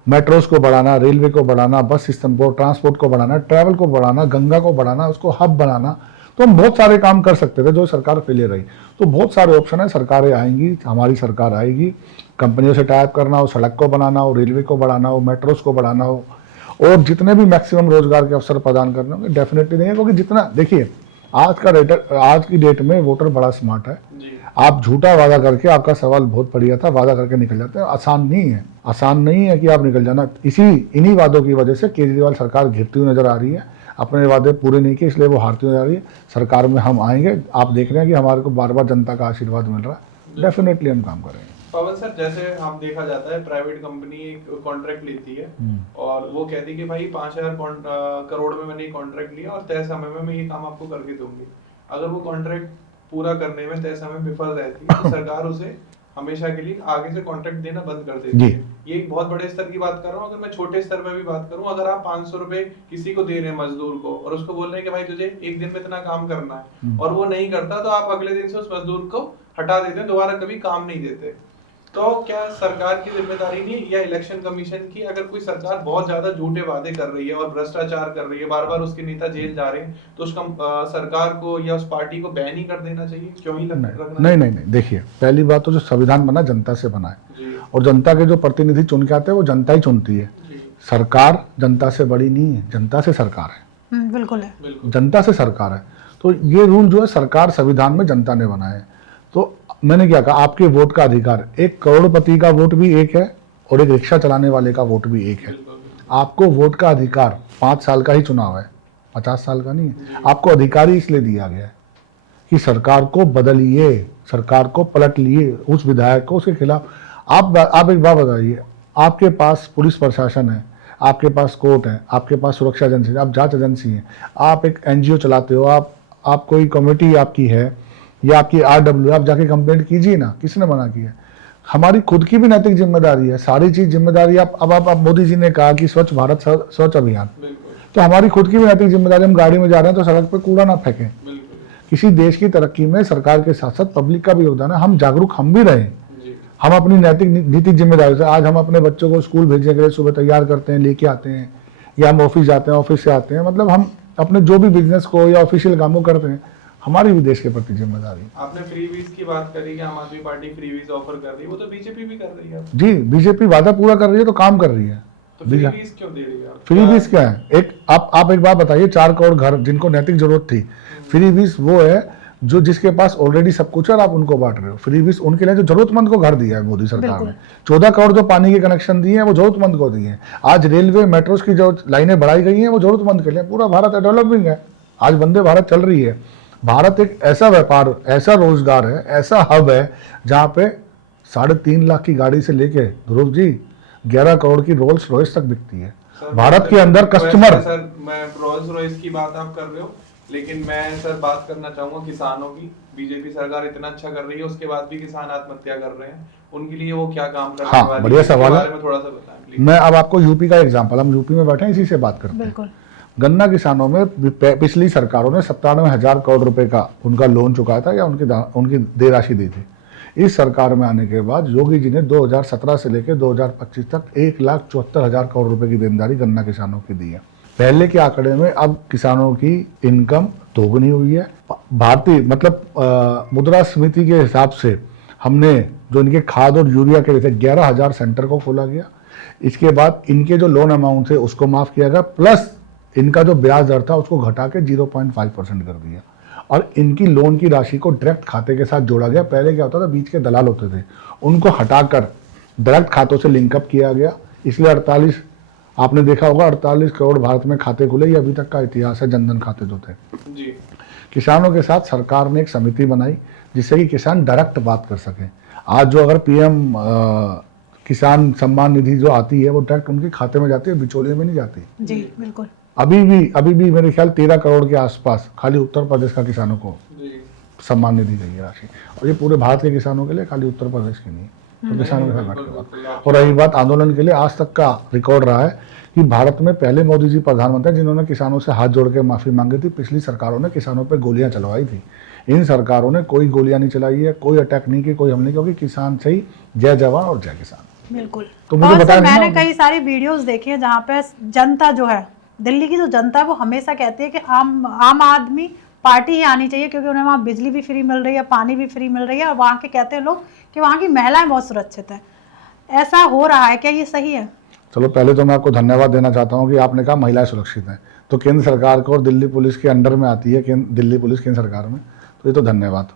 मेट्रोस को बढ़ाना, रेलवे को बढ़ाना, बस सिस्टम को, ट्रांसपोर्ट को बढ़ाना, ट्रैवल को बढ़ाना, गंगा को बढ़ाना, उसको हब बनाना, तो हम बहुत सारे काम कर सकते थे जो सरकार फेलियर रही। तो बहुत सारे ऑप्शन है, सरकारें आएंगी, हमारी सरकार आएगी, कंपनियों से टाई अप करना हो, सड़क को बनाना हो, रेलवे को बढ़ाना हो, मेट्रोस को बढ़ाना हो, और जितने भी मैक्सिमम रोजगार के अवसर प्रदान करने होंगे डेफिनेटली देंगे। क्योंकि जितना देखिए आज की डेट में वोटर बड़ा स्मार्ट है। आप झूठा वादा करके, आपका सवाल बहुत बढ़िया था, वादा करके निकल जाते हैं, आसान नहीं है कि आप निकल जाना। इन्हीं वादों की वजह से केजरीवाल सरकार घिरती हुई नजर आ रही है, अपने वादे पूरे नहीं किए इसलिए वो हारती हुई जा रही है। सरकार में हम आएंगे, आप देख रहे हैं कि हमारे को बार बार जनता का आशीर्वाद मिल रहा है, डेफिनेटली हम काम करेंगे। पवन सर, जैसे हम देखा जाता है प्राइवेट कंपनी एक कॉन्ट्रैक्ट लेती है और वो कहती है कि भाई 5,000 करोड़ में मैंने ये कॉन्ट्रैक्ट लिया और तय समय में मैं ये काम आपको करके दूंगी। अगर वो कॉन्ट्रैक्ट पूरा करने में तय समय विफल रहती है तो सरकार उसे हमेशा के लिए आगे से कॉन्ट्रैक्ट देना बंद कर देती है। ये एक बहुत बड़े स्तर की बात कर रहा हूँ। अगर मैं छोटे स्तर में भी बात करूँ, अगर आप 500 रुपए किसी को दे रहे हैं मजदूर को और उसको बोल रहे हैं कि भाई तुझे एक दिन में इतना काम करना है और वो नहीं करता, तो आप अगले दिन से उस मजदूर को हटा देते हैं, दोबारा कभी काम नहीं देते। तो क्या सरकार की जिम्मेदारी नहीं या इलेक्शन कमीशन की, अगर कोई सरकार बहुत ज्यादा झूठे वादे कर रही है और भ्रष्टाचार कर रही है, बार बार उसके नेता जेल जा रहे हैं, तो उस सरकार को या उस पार्टी को बैन ही कर देना चाहिए? क्यों ही नहीं, देखिए, पहली बात तो जो संविधान बना जनता से बना है और जनता के जो प्रतिनिधि चुन के आते हैं वो जनता ही चुनती है। सरकार जनता से बड़ी नहीं है, जनता से सरकार है। बिल्कुल है, जनता से सरकार है। तो ये रूल जो है सरकार संविधान में जनता ने बनाए हैं। तो मैंने क्या कहा, आपके वोट का अधिकार, एक करोड़पति का वोट भी एक है और एक रिक्शा चलाने वाले का वोट भी एक है। आपको वोट का अधिकार 5 साल का ही चुनाव है, 50 साल का नहीं है। आपको अधिकार ही इसलिए दिया गया है कि सरकार को बदलिए, सरकार को पलट लिए, उस विधायक को उसके खिलाफ। आप एक बात बताइए, आपके पास पुलिस प्रशासन है, आपके पास कोर्ट है, आपके पास सुरक्षा एजेंसी है, आप जांच एजेंसी है, आप एक NGO चलाते हो, आप कोई कमेटी आपकी है या आपकी RW, आप जाके कंप्लेंट कीजिए ना, किसने मना किया? हमारी खुद की भी नैतिक जिम्मेदारी है, सारी चीज जिम्मेदारी। अब मोदी जी ने कहा कि स्वच्छ भारत स्वच्छ अभियान, तो हमारी खुद की भी नैतिक जिम्मेदारी, हम गाड़ी में जा रहे हैं तो सड़क पे कूड़ा ना फेंकें। किसी देश की तरक्की में सरकार के साथ साथ पब्लिक का भी योगदान है, हम जागरूक हम भी रहें, हम अपनी नैतिक जिम्मेदारी से। आज हम अपने बच्चों को स्कूल भेजने के लिए सुबह तैयार करते हैं, लेके आते हैं, या हम ऑफिस जाते हैं, ऑफिस से आते हैं, मतलब हम अपने जो भी बिजनेस को या ऑफिशियल कामों करते हैं, हमारी भी देश के प्रति जिम्मेदारी। आपने फ्री वीज की बात करी कि आम आदमी पार्टी फ्री वीज ऑफर कर रही है, वो तो बीजेपी भी कर रही है। जी, बीजेपी वादा पूरा कर रही है तो काम कर रही है। तो फ्री वीज क्यों दे रही है? फ्री वीज क्या है? आप एक बात बताइए, 4 करोड़ घर जिनको नैतिक जरूरत थी, फ्री वीज वो है जो जिसके पास ऑलरेडी सब कुछ है और आप उनको बांट रहे हो। फ्री वीज उनके लिए जो जरूरतमंद को घर दिया है मोदी सरकार ने। 14 करोड़ जो पानी के कनेक्शन दिए हैं वो जरूरतमंद को दिए हैं। आज रेलवे मेट्रोस की जो लाइनें बढ़ाई गई हैं वो जरूरतमंद के लिए। पूरा भारत डेवलपिंग है, आज वंदे भारत चल रही है। भारत एक ऐसा व्यापार, ऐसा रोजगार है, ऐसा हब है जहाँ पे 3.5 लाख की गाड़ी से लेके ध्रुव जी 11 करोड़ की रोल्स रॉयस तक बिकती है। सर, भारत के अंदर वैसे कस्टमर। सर मैं रोल्स रॉयस की बात आप कर रहे हो, लेकिन मैं सर बात करना चाहूंगा किसानों की। बीजेपी सरकार इतना अच्छा कर रही है, उसके बाद भी किसान आत्महत्या कर रहे हैं, उनके लिए वो क्या काम करने हाँ, वाली बढ़िया है, इसके सवाल है। बारे में थोड़ा सा बताएं प्लीज। मैं अब आपको यूपी का एग्जांपल, हम यूपी में बैठे हैं, इसी से बात करते हैं। बिल्कुल। गन्ना किसानों में पिछली सरकारों ने 97,000 करोड़ रुपए का उनका लोन चुकाया था या उनकी देय राशि दी थी। इस सरकार में आने के बाद योगी जी ने 2017 से लेकर 2025 तक 1,74,000 करोड़ रुपए की देनदारी गन्ना किसानों की दी है। पहले के आंकड़े में अब किसानों की इनकम दोगुनी हुई है। भारतीय मतलब मुद्रास्फीति के हिसाब से हमने जो इनके खाद और यूरिया के लिए थे 11,000 सेंटर को खोला गया। इसके बाद इनके जो लोन अमाउंट थे उसको माफ किया गया, प्लस इनका जो ब्याज दर था उसको घटा के 0.5% कर दिया और इनकी लोन की राशि को डायरेक्ट खाते के साथ जोड़ा गया। पहले क्या होता था, बीच के दलाल होते थे, उनको हटाकर डायरेक्ट खातों से लिंकअप किया गया। इसलिए 48, आपने देखा होगा 48 करोड़ भारत में खाते खुले, ये अभी तक का इतिहास है जनधन खाते जो थे। जी। किसानों के साथ सरकार ने एक समिति बनाई जिससे कि किसान डायरेक्ट बात कर सके। आज जो अगर पीएम किसान सम्मान निधि जो आती है वो डायरेक्ट उनके खाते में जाती है, बिचौलिए में नहीं जाती। जी बिल्कुल। अभी भी मेरे ख्याल 13 करोड़ के आसपास खाली उत्तर प्रदेश का किसानों को सम्मान निधि गई है राशि, और ये पूरे भारत के किसानों के लिए, खाली उत्तर प्रदेश के नहीं। तो किसानों के साथ बैठ के बात। और रही बात आंदोलन के लिए, आज तक का रिकॉर्ड रहा है कि भारत में पहले मोदी जी प्रधानमंत्री जिन्होंने किसानों से हाथ जोड़ के माफी मांगी थी। पिछली सरकारों ने किसानों पर गोलियां चलवाई थी, इन सरकारों ने कोई गोलियां नहीं चलाई है, कोई अटैक नहीं की, कोई हमले, क्योंकि किसान से ही जय जवान और जय किसान। बिल्कुल। तो मुझे और बताया सर, नहीं मैंने ना, कई सारी वीडियोस देखी है जहाँ पे जनता जो है, दिल्ली की जो जनता है, वो हमेशा कहती है कि आम आदमी पार्टी ही आनी चाहिए, क्योंकि उन्हें वहाँ बिजली भी फ्री मिल रही है, पानी भी फ्री मिल रही है, और वहाँ के कहते हैं लोग कि वहाँ की महिलाएं बहुत सुरक्षित है। ऐसा हो रहा है क्या, ये सही है? चलो पहले तो मैं आपको धन्यवाद देना चाहता हूँ कि आपने कहा महिलाएं सुरक्षित हैं, तो केंद्र सरकार को और दिल्ली पुलिस के अंडर में आती है, दिल्ली पुलिस केंद्र सरकार में, तो ये तो धन्यवाद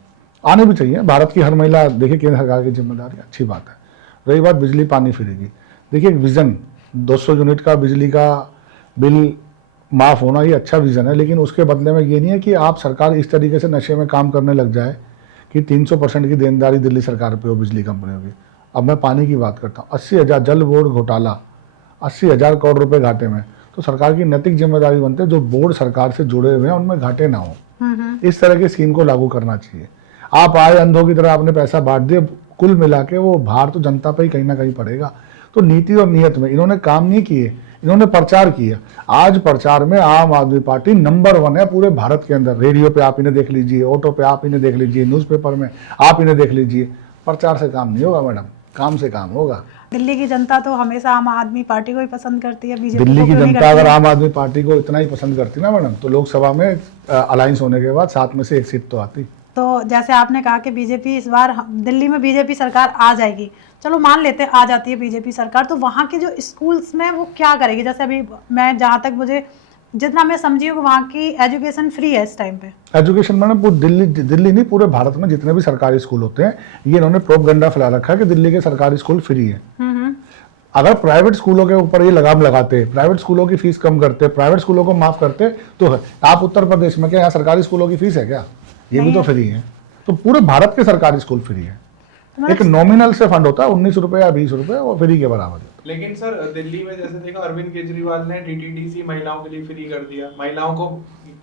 आने भी चाहिए। भारत की हर महिला, देखिए केंद्र सरकार की जिम्मेदारी, अच्छी बात है। रही बात बिजली पानी फ्री की, देखिए एक विजन 200 यूनिट का बिजली का बिल माफ़ होना, ये अच्छा विजन है, लेकिन उसके बदले में ये नहीं है कि आप सरकार इस तरीके से नशे में काम करने लग जाए कि 300% की देनदारी दिल्ली सरकार पे हो बिजली कंपनियों की। अब मैं पानी की बात करता हूँ, 80,000 जल बोर्ड घोटाला, 80,000 करोड़ रुपए घाटे में, तो सरकार की नैतिक जिम्मेदारी बनती है जो बोर्ड सरकार से जुड़े हुए हैं उनमें घाटे ना हो। इस तरह की स्कीम को लागू करना चाहिए। आप आए अंधों की तरह आपने पैसा बांट दिया, कुल मिला के वो भार तो जनता पे ही कहीं ना कहीं पड़ेगा। तो नीति और नियत में इन्होंने काम नहीं किए, इन्होंने प्रचार किया। आज प्रचार में आम आदमी पार्टी नंबर 1 है पूरे भारत के अंदर। रेडियो पे आप इन्हें देख लीजिए, ऑटो पे आप इन्हें देख लीजिए, न्यूज़पेपर में आप इन्हें देख लीजिए। प्रचार से काम नहीं होगा मैडम, काम से काम होगा। दिल्ली की जनता तो हमेशा आम आदमी पार्टी को ही पसंद करती है, बीजेपी दिल्ली को की क्यों नहीं जनता करती अगर है? आम आदमी पार्टी को इतना ही पसंद करती ना मैडम, तो लोकसभा में अलायंस होने के बाद 7 में से 1 सीट तो आती। तो जैसे आपने कहा कि बीजेपी इस बार दिल्ली में बीजेपी सरकार आ जाएगी, चलो मान लेते हैं आ जाती है बीजेपी सरकार, तो वहाँ के जो स्कूल्स में वो क्या करेगी? जैसे अभी मैं जहाँ तक मुझे जितना मैं समझी हूँ वहाँ की एजुकेशन फ्री है इस टाइम पे। एजुकेशन मैडम पूरी दिल्ली नहीं, पूरे भारत में जितने भी सरकारी स्कूल होते हैं, ये इन्होंने प्रोपगेंडा फैला रखा है कि दिल्ली के सरकारी स्कूल फ्री है। अगर प्राइवेट स्कूलों के ऊपर ये लगाम लगाते, प्राइवेट स्कूलों की फीस कम करते, प्राइवेट स्कूलों को माफ करते, तो आप उत्तर प्रदेश में क्या यहाँ सरकारी स्कूलों की फीस है क्या? ये भी तो फ्री है। तो पूरे भारत के सरकारी स्कूल फ्री है। एक नॉमिनल से फंड होता है 19 रुपए या 20 रुपए, वो फ्री के बराबर है। लेकिन सर दिल्ली में जैसे देखा, अरविंद केजरीवाल ने डीटीडीसी महिलाओं के लिए फ्री कर दिया, महिलाओं को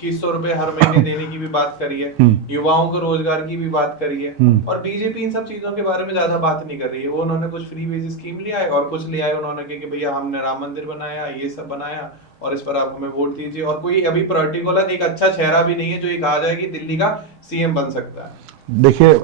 2100 रुपए हर महीने देने की भी बात करी है, युवाओं को रोजगार की भी बात करी है, और बीजेपी इन सब चीजों के बारे में ज्यादा बात नहीं कर रही है। वो उन्होंने कुछ फ्री वेज स्कीम लिया है और कुछ लिया है उन्होंने कि भैया हमने राम मंदिर बनाया, ये सब बनाया और इस पर आप हमें वोट दीजिए, और कोई अभी पर्टिकुलर एक अच्छा चेहरा भी नहीं है जो ये कहा जाए कि दिल्ली का सीएम बन सकता है। देखिए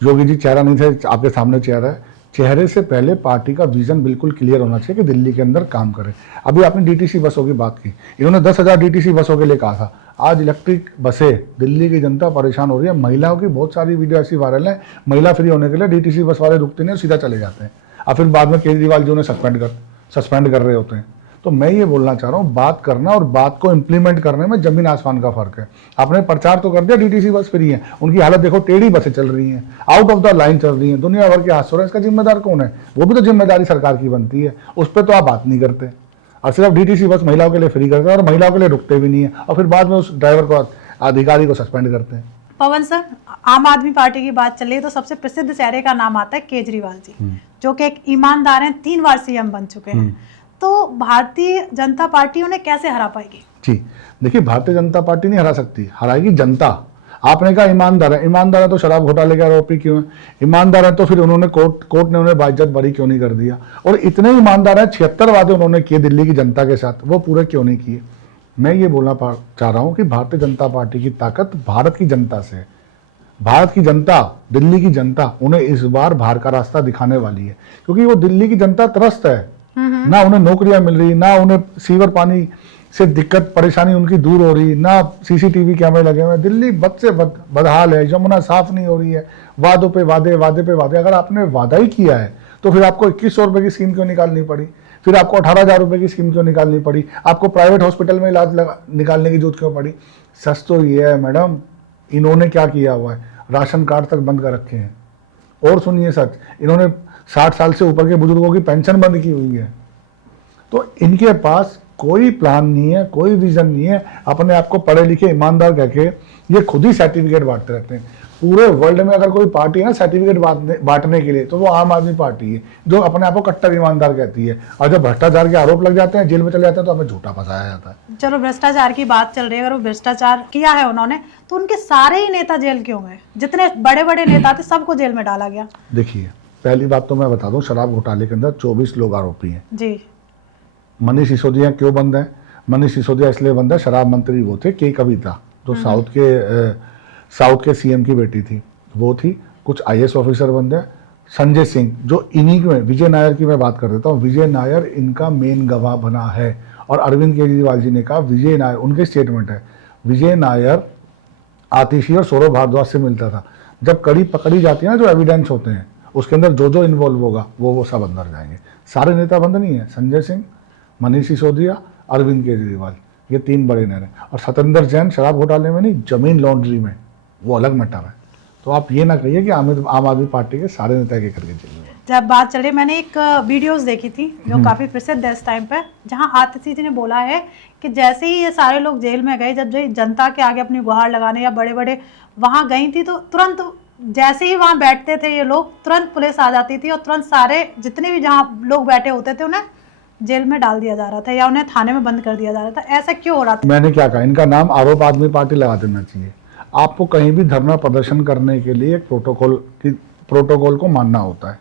योगी जी चेहरा नहीं थे, आपके सामने चेहरा है। चेहरे से पहले पार्टी का विजन बिल्कुल क्लियर होना चाहिए कि दिल्ली के अंदर काम करे। अभी आपने डीटीसी बसों की बात की, इन्होंने 10,000 डीटीसी बसों के लिए कहा था। आज इलेक्ट्रिक बसें, दिल्ली की जनता परेशान हो रही है। महिलाओं की बहुत सारी वीडियो ऐसी वायरल है, महिला फ्री होने के लिए डीटीसी बस वाले रुकते नहीं, सीधा चले जाते हैं, और फिर बाद में केजरीवाल जी उन्हें सस्पेंड कर रहे होते हैं। तो मैं ये बोलना चाह रहा हूँ, बात करना और बात को इम्प्लीमेंट करने में जमीन आसमान का फर्क है। आपने प्रचार तो कर दिया डीटीसी बस फ्री है, उनकी हालत देखो, टेढ़ी बसें चल रही हैं, आउट ऑफ द लाइन चल रही हैं, दुनिया भर के हादसों, इसका जिम्मेदार कौन है? वो भी तो जिम्मेदारी सरकार की बनती है, उस पर तो आप बात नहीं करते, और सिर्फ डीटीसी बस महिलाओं के लिए फ्री करते हैं और महिलाओं के लिए रुकते भी नहीं है, और फिर बाद में उस ड्राइवर को, अधिकारी को सस्पेंड करते हैं। पवन सर, आम आदमी पार्टी की बात चल रही है तो सबसे प्रसिद्ध चेहरे का नाम आता है केजरीवाल जी, जो कि एक ईमानदार हैं, 3 बार सीएम बन चुके हैं। तो भारतीय जनता पार्टी उन्हें कैसे हरा पाएगी? जी देखिए, भारतीय जनता पार्टी नहीं हरा सकती, हराएगी जनता। आपने कहा ईमानदार है, ईमानदार है तो शराब घोटाले के आरोपी क्यों है? ईमानदार है तो फिर उन्होंने कोर्ट ने उन्हें बाइज्जत बरी क्यों नहीं कर दिया? और इतने ईमानदार है, 76 वादे उन्होंने किए दिल्ली की जनता के साथ, वो पूरे क्यों नहीं किए? मैं ये बोलना चाह रहा हूं कि भारतीय जनता पार्टी की ताकत भारत की जनता से है। भारत की जनता, दिल्ली की जनता उन्हें इस बार बाहर का रास्ता दिखाने वाली है, क्योंकि वो दिल्ली की जनता त्रस्त है। ना उन्हें नौकरियां मिल रही, ना उन्हें सीवर पानी से दिक्कत परेशानी उनकी दूर हो रही, ना सीसीटीवी कैमरे लगे हुए। दिल्ली बद से बदहाल है, यमुना साफ नहीं हो रही है, वादों पे वादे, वादे पे वादे। अगर आपने वादा ही किया है तो फिर आपको 2100 रुपए की स्कीम क्यों निकालनी पड़ी? फिर आपको 18,000 रुपए की स्कीम क्यों निकालनी पड़ी? आपको प्राइवेट हॉस्पिटल में इलाज निकालने की जरूरत क्यों पड़ी? सच तो ये है मैडम, इन्होंने क्या किया हुआ है, राशन कार्ड तक बंद कर रखे हैं। और सुनिए सच, इन्होंने 60 साल से ऊपर के बुजुर्गों की पेंशन बंद की हुई है। तो इनके पास कोई प्लान नहीं है, कोई विजन नहीं है। अपने आप को पढ़े लिखे ईमानदार कह के ये खुद ही सर्टिफिकेट बांटते रहते हैं। पूरे वर्ल्ड में अगर कोई पार्टी है ना सर्टिफिकेट बांटने के लिए, तो वो आम आदमी पार्टी है, जो अपने आप को कट्टर ईमानदार कहती है। और जब भ्रष्टाचार के आरोप लग जाते हैं, जेल में चले जाते हैं, तो हमें झूठा फंसाया जाता है। चलो भ्रष्टाचार की बात चल रही है, अगर वो भ्रष्टाचार किया है उन्होंने, तो उनके सारे ही नेता जेल क्यों गए? जितने बड़े बड़े नेता थे सबको जेल में डाला गया। देखिए, पहली बात तो मैं बता दूं, शराब घोटाले के अंदर 24 लोग आरोपी हैं जी। मनीष सिसोदिया क्यों बंद है? मनीष सिसोदिया इसलिए बंद है, शराब मंत्री वो थे, के कविता, जो साउथ के सीएम की बेटी थी, वो थी। कुछ आईएएस ऑफिसर बंद है। संजय सिंह, जो इन्हीं में, विजय नायर की मैं बात कर देता हूँ, विजय नायर इनका मेन गवाह बना है। और अरविंद केजरीवाल जी ने कहा, विजय नायर, उनके स्टेटमेंट है, विजय नायर आतिशी और सौरभ भारद्वाज से मिलता था। जब कड़ी पकड़ी जाती है ना, जो एविडेंस होते हैं उसके अंदर जो इन्वॉल्व होगा वो सब अंदर जाएंगे। सारे नेता बंद नहीं है, संजय सिंह, मनीष सिसोदिया, अरविंद केजरीवाल, ये 3 बड़े नेता हैं। और सत्येंद्र जैन शराब घोटाले में नहीं, जमीन लॉन्ड्री में, वो अलग मैटर है। तो आप ये ना कहिए कि आम आदमी पार्टी के सारे नेता के करके चलिए। जब बात चल रही, मैंने एक वीडियोस देखी थी जो काफी प्रसिद्ध है इस टाइम पे, जहां आतिशी जी ने बोला है कि जैसे ही ये सारे लोग जेल में गए, जब जनता के आगे अपनी गुहार लगाने या बड़े बड़े वहां गई थी, तो तुरंत जैसे ही वहां बैठते थे ये लोग, तुरंत पुलिस आ जाती थी और तुरंत सारे जितने भी जहाँ लोग बैठे होते थे उन्हें जेल में डाल दिया जा रहा था या उन्हें थाने में बंद कर दिया जा रहा था। ऐसा क्यों हो रहा था? मैंने क्या कहा, इनका नाम आरोप आदमी पार्टी लगा देना चाहिए। आपको कहीं भी धरना प्रदर्शन करने के लिए एक प्रोटोकॉल को मानना होता है।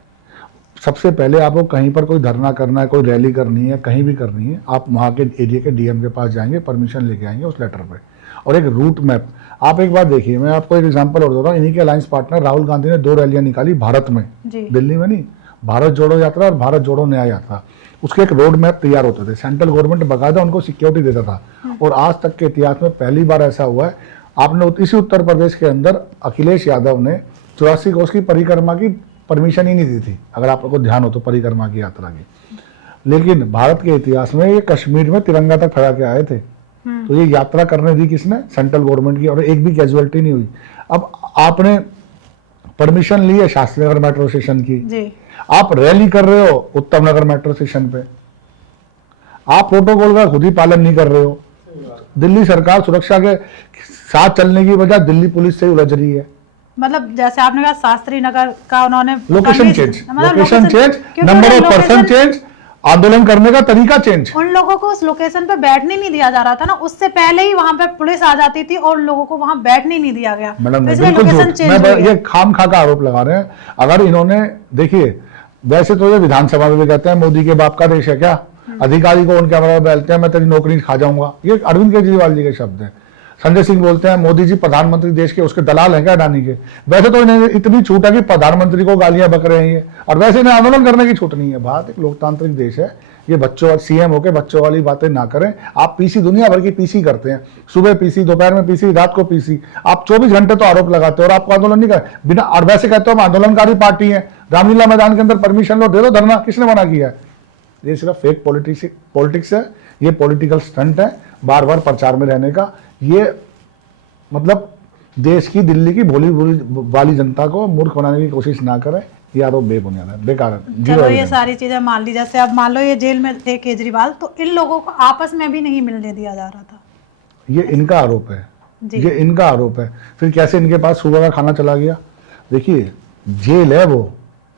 सबसे पहले आपको कहीं पर कोई धरना करना है, कोई रैली करनी है, कहीं भी करनी है, आप वहाँ के एरिया के डीएम के पास जाएंगे, परमिशन लेके आएंगे उस लेटर पे, और एक रूट मैप। आप एक बात देखिए, मैं आपको एक एग्जांपल और दे रहा हूँ। इन्हीं के अलायंस पार्टनर राहुल गांधी ने 2 रैलियां निकाली भारत में, दिल्ली में नहीं, भारत जोड़ो यात्रा और भारत जोड़ो न्याय यात्रा। उसके एक रोड मैप तैयार होते थे, सेंट्रल गवर्नमेंट बकायदा उनको सिक्योरिटी देता था। और आज तक के इतिहास में पहली बार ऐसा हुआ है, आपने इसी उत्तर प्रदेश के अंदर अखिलेश यादव ने 84 कोस की परिक्रमा की परमिशन ही नहीं दी थी, अगर आपको ध्यान हो तो, परिक्रमा की यात्रा की। लेकिन भारत के इतिहास में ये कश्मीर में तिरंगा तक फहरा के आए थे। तो ये यात्रा करने दी किसने? सेंट्रल गवर्नमेंट की, और एक भी कैजुअलिटी नहीं हुई। अब आपने परमिशन ली है शास्त्री नगर मेट्रो स्टेशन की जी। आप रैली कर रहे हो उत्तम नगर मेट्रो स्टेशन पे, आप प्रोटोकॉल का खुद ही पालन नहीं कर रहे हो। दिल्ली सरकार सुरक्षा के साथ चलने की वजह दिल्ली पुलिस से उलझ रही है। मतलब जैसे आपने कहा शास्त्री नगर का उन्होंने लोकेशन चेंज, क्योंकि नंबर ऑफ पर्सन चेंज, आंदोलन करने का तरीका चेंज। उन लोगों को उस लोकेशन पे बैठने नहीं दिया जा रहा था ना, उससे पहले ही वहां पे पुलिस आ जाती थी और लोगों को वहां बैठने नहीं दिया गया। मैडम तो बिल्कुल झूठ, मैं ये खाम खा का आरोप लगा रहे हैं। अगर इन्होंने, देखिए वैसे तो ये विधानसभा में भी कहते हैं मोदी के बाप का देश है क्या, अधिकारी को उन कैमरा में बैठते हैं, मैं तेरी नौकरी खा जाऊंगा, ये अरविंद केजरीवाल जी के शब्द हैं। संजय सिंह बोलते हैं मोदी जी प्रधानमंत्री देश के, उसके दलाल हैं क्या अडानी के? वैसे तो इन्हें इतनी छूट है कि प्रधानमंत्री को गालियां बक रहे हैं ये, और वैसे इन्हें आंदोलन करने की छूट नहीं है। भारत एक लोकतांत्रिक देश है, ये बच्चों सीएम होके बच्चों वाली बातें ना करें। आप पीसी, दुनिया भर की पीसी करते हैं, सुबह पीसी, दोपहर में पीसी, रात को पीसी, आप 24 घंटे तो आरोप लगाते हो और आपको आंदोलन नहीं कर बिना, और वैसे कहते हो हम आंदोलनकारी पार्टी है। रामलीला मैदान के अंदर परमिशन लो, दे दो धरना, किसने मना किया है? ये सिर्फ फेक पॉलिटिक्स है, ये पॉलिटिकल स्टंट है, बार बार प्रचार में रहने का। ये मतलब देश की, दिल्ली की भोली वाली जनता को मूर्ख बनाने की कोशिश ना करें, ये आरोप बेबुनियाद है, बेकार है। चलो ये सारी चीजें मान ली, जैसे अब मान लो ये जेल में थे केजरीवाल, तो इन लोगों को आपस में भी नहीं मिलने दिया जा रहा था, ये इनका आरोप है, ये इनका आरोप है। फिर कैसे इनके पास सुबह का खाना चला गया? देखिए जेल है वो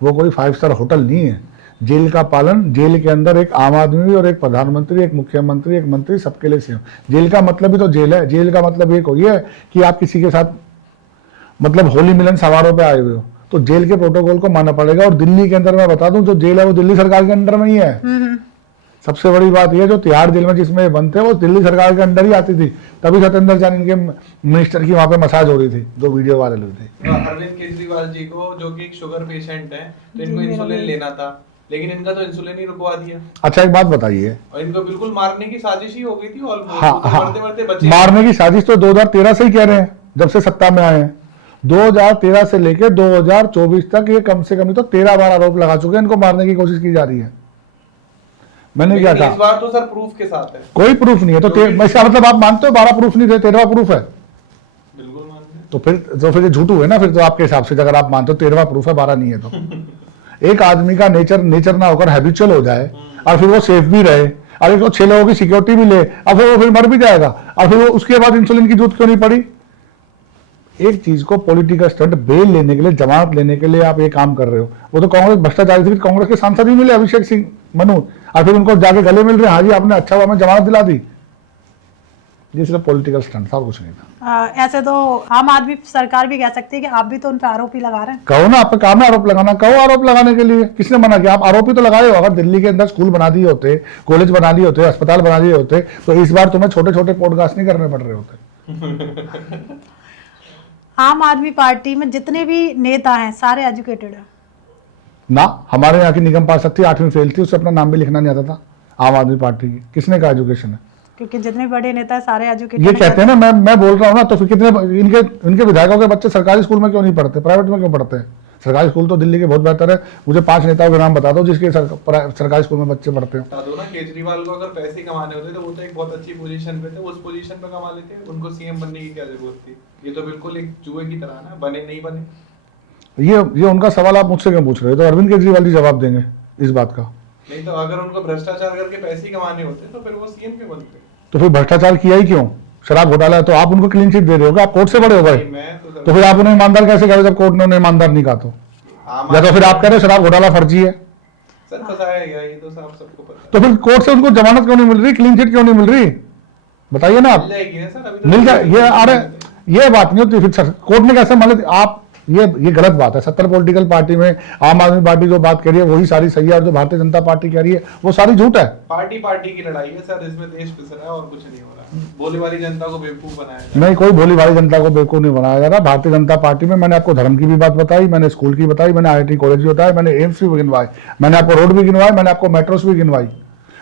कोई 5 स्टार होटल नहीं है। जेल का पालन, जेल के अंदर एक आम आदमी और एक प्रधानमंत्री, एक मुख्यमंत्री, एक मंत्री, सबके लिए सेम। जेल का मतलब ही तो जेल है। जेल का मतलब एक हो है कि आप किसी के साथ मतलब होली मिलन समारोह पे आए हुए हो, तो जेल के प्रोटोकॉल को मानना पड़ेगा। और दिल्ली के अंदर मैं बता दूं, जो जेल है वो दिल्ली सरकार के अंडर में ही है। सबसे बड़ी बात यह, जो तिहाड़ जेल में जिसमें बंद थे वो दिल्ली सरकार के अंडर ही आती थी। तभी सत्येंद्र जैन इनके मिनिस्टर की वहां पे मसाज हो रही थी, जो वीडियो वायरल हुई थी। अरविंद केजरीवाल जी को, जो कि एक शुगर पेशेंट है, तो इनको इंसुलिन लेना था, लेकिन इनका तो इंसुलिन ही रुकवा दिया। अच्छा, एक बात बताइए, और इनको बिल्कुल मारने की साजिश ही हो गई थी ऑलमोस्ट। हाँ, तो हाँ, मरते बचे। मारने की साजिश तो 2013 से ही कह रहे हैं, जब से सत्ता में आए हैं। 2013 से लेकर 2024 तक ये कम से कम तो 13 बार आरोप लगा चुके हैं, इनको मारने की कोशिश की जा रही है। मैंने क्या कहा, इस बार तो सर प्रूफ के साथ है। कोई प्रूफ नहीं है। तो इसका मतलब आप मानते हो 12 प्रूफ नहीं थे, 13वां प्रूफ है? बिल्कुल मानते हैं। तो फिर ये झूठ हुए ना। फिर तो आपके हिसाब से अगर आप मानते हो 13वां प्रूफ है, 12 नहीं है, तो एक आदमी का नेचर ना होकर हैबिचुअल हो जाए और फिर वो सेफ भी रहे, और एक तो 6 लोगों की सिक्योरिटी भी ले, और फिर वो फिर मर भी जाएगा, और फिर वो उसके बाद इंसुलिन की जरूरत क्यों नहीं पड़ी? एक चीज को पॉलिटिकल स्टंट, बेल लेने के लिए, जमानत लेने के लिए आप ये काम कर रहे हो। वो तो कांग्रेस भ्रष्टाचारी थी, कांग्रेस के सांसद ही मिले, अभिषेक सिंह मनु, और फिर उनको जाके गले मिल रहे, हाँ जी आपने अच्छा हुआ हमें जमानत दिला दी। ये सिर्फ पॉलिटिकल स्टंट था और कुछ नहीं था। ऐसे तो आम आदमी सरकार भी कह सकती है कि आप भी तो उन पर आरोप ही लगा रहे हैं। कहो ना, आपका काम है आरोप लगाना, कहो आरोप लगाने के लिए, किसने मना किया? आप आरोप ही तो लगाए हो। अगर दिल्ली के अंदर स्कूल बना दिए होते, कॉलेज बना दिए होते, अस्पताल बना दिए होते, तो इस बार तुम्हें छोटे छोटे पॉडकास्ट नहीं करने पड़ रहे होते। आम आदमी पार्टी में जितने भी नेता हैं सारे एजुकेटेड हैं ना। हमारे यहाँ की निगम पार्षद थी, 8वीं फेल थी, उससे अपना नाम भी लिखना नहीं आता था। आम आदमी पार्टी की किसने कहा एजुकेशन है? क्योंकि जितने बड़े नेता हैं सारे एजुकेटेड। ये कहते हैं ना, मैं बोल रहा हूँ ना, तो फिर कितने इनके विधायकों के बच्चे सरकारी स्कूल में क्यों नहीं पढ़ते, प्राइवेट में क्यों पढ़ते हैं? सरकारी स्कूल तो दिल्ली के बहुत बेहतर है। मुझे 5 नेताओं के नाम बता दो जिसके सरकारी स्कूल में बच्चे पढ़ते हैं। बता दो ना, केजरीवाल को अगर पैसे कमाने होते तो वो तो एक बहुत अच्छी पोजीशन पे थे, उस पोजीशन पे कमा लेते, उनको सीएम बनने की क्या जरूरत थी? ये तो बिल्कुल एक जुए की तरह ना, बने नहीं बने। ये उनका सवाल आप मुझसे क्यों पूछ रहे हो? तो अरविंद केजरीवाल जी जवाब देंगे इस बात का। नहीं तो अगर उनको भ्रष्टाचार करके पैसे कमाने होते तो फिर वो सीएम क्यों बनते? तो फिर भ्रष्टाचार किया ही क्यों? शराब घोटाला है तो आप उनको क्लीन चिट दे रहे हो, आप कोर्ट से बड़े हो गए, तो फिर आप उन्हें ईमानदार कैसे कह रहे हो जब कोर्ट ने उन्हें ईमानदार नहीं कहा? तो या तो फिर आप कह रहे हो शराब घोटाला फर्जी है। सर फंसाया गया, ये तो सबको पता। तो फिर कोर्ट से उनको जमानत क्यों नहीं मिल रही, क्लीन चिट क्यों नहीं मिल रही? बताइए ना आप। मिल जाएगी ना सर, अभी तो मिल जाए, ये अरे ये बात नहीं होती। फिर कोर्ट ने कैसे मान लिया? आप ये गलत बात है। 70 पॉलिटिकल पार्टी में आम आदमी पार्टी जो बात कह रही है वही सारी सही है, और जो भारतीय जनता पार्टी कह रही है वो सारी झूठ है। पार्टी की लड़ाई है सर, इसमें देश पिस रहा है और कुछ नहीं हो रहा। भोली वाली जनता को बेवकूफ बनाया जा रहा है। नहीं, कोई भोली भाली जनता को बेवकूफ नहीं बनाया जा रहा। भारतीय जनता पार्टी में मैंने आपको धर्म की भी बात बताई, मैंने स्कूल की बताई, मैंने IIT कॉलेज भी बताया, मैंने एम्स भी गिनवाए, मैंने आपको रोड भी गिनवाए, मैंने आपको मेट्रोस भी गिनवाई,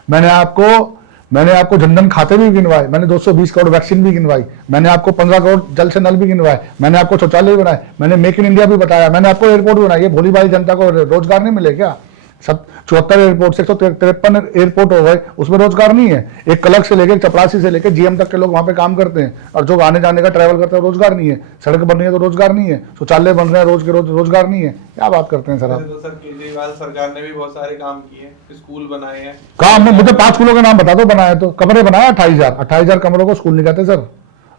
मैंने आपको जनधन खाते भी गिनवाए, मैंने 220 करोड़ वैक्सीन भी गिनवाई, मैंने आपको 15 करोड़ जल से नल भी गिनवाए, मैंने आपको शौचालय भी बनाए, मैंने मेक इन इंडिया भी बताया, मैंने आपको एयरपोर्ट भी बनाया। ये भोली भाली जनता को रोजगार नहीं मिले क्या? 74 एयरपोर्ट से 153 एयरपोर्ट हो गए, उसमें रोजगार नहीं है। एक क्लर्क से लेकर चपरासी से लेकर GM तक के लोग वहां पे काम करते हैं, और जो आने जाने का ट्रैवल करते हैं रोजगार नहीं है। सड़क बन रही है तो रोजगार नहीं है, शौचालय बन रहे हैं रोज के रोज, रोजगार नहीं है। क्या बात करते हैं सर आप? तो सर केजरीवाल सरकार ने भी बहुत सारे काम किए, स्कूल बनाए हैं। काम में मुझे 5 स्कूलों के नाम बता दो बनाए तो। कमरे बनाए 28,000 कमरों को स्कूल नहीं कहते सर।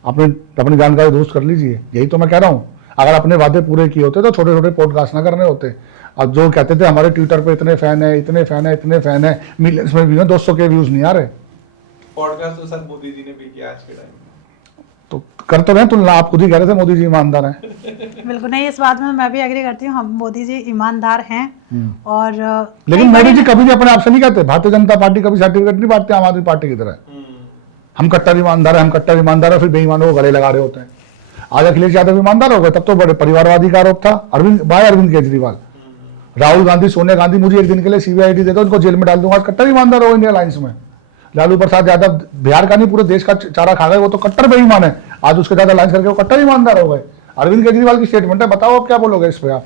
आपने अपनी जानकारी दुरुस्त कर लीजिए, यही तो मैं कह रहा हूँ। अगर अपने वादे पूरे किए होते तो छोटे छोटे पॉडकास्ट ना करने होते। अब जो कहते थे हमारे ट्विटर पे इतने फैन है, इतने फैन है, इतने फैन है, मिलियंस में भी 200 के व्यूज नहीं आ रहे। पॉडकास्ट तो सर मोदी जी ने भी किया आज के टाइम में, तो कर तो रहे तुलना, आप खुद ही कह रहे थे मोदी जी ईमानदार हैं। बिल्कुल नहीं, इस बात में मैं भी एग्री करती हूँ, हम मोदी जी ईमानदार हैं। और लेकिन मोदी जी कभी भी अपने आप से नहीं कहते। भारतीय जनता पार्टी कभी सर्टिफिकेट नहीं बांटते आम आदमी पार्टी की तरह। हम कट्टर ईमानदार है, हम कट्टर ईमानदार है, फिर बेईमानों को गले लगा रहे होते हैं। आज अखिलेश यादव ईमानदार हो गए, तब तो बड़े परिवारवादी का आरोप था। अरविंद केजरीवाल, राहुल गांधी, सोनिया गांधी मुझे एक दिन के लिए CBI दे दो, उनको जेल में डाल दूंगा। कट्टर ईमानदार हो इंडिया अलायंस में। लालू प्रसाद यादव बिहार का नहीं पूरे देश का चारा खा गए, वो तो कट्टर बेईमान है। आज उसके साथ अलायंस करके वो कट्टर ईमानदार हो गए। अरविंद केजरीवाल की स्टेटमेंट है, बताओ आप क्या बोलोगे इस पे आप?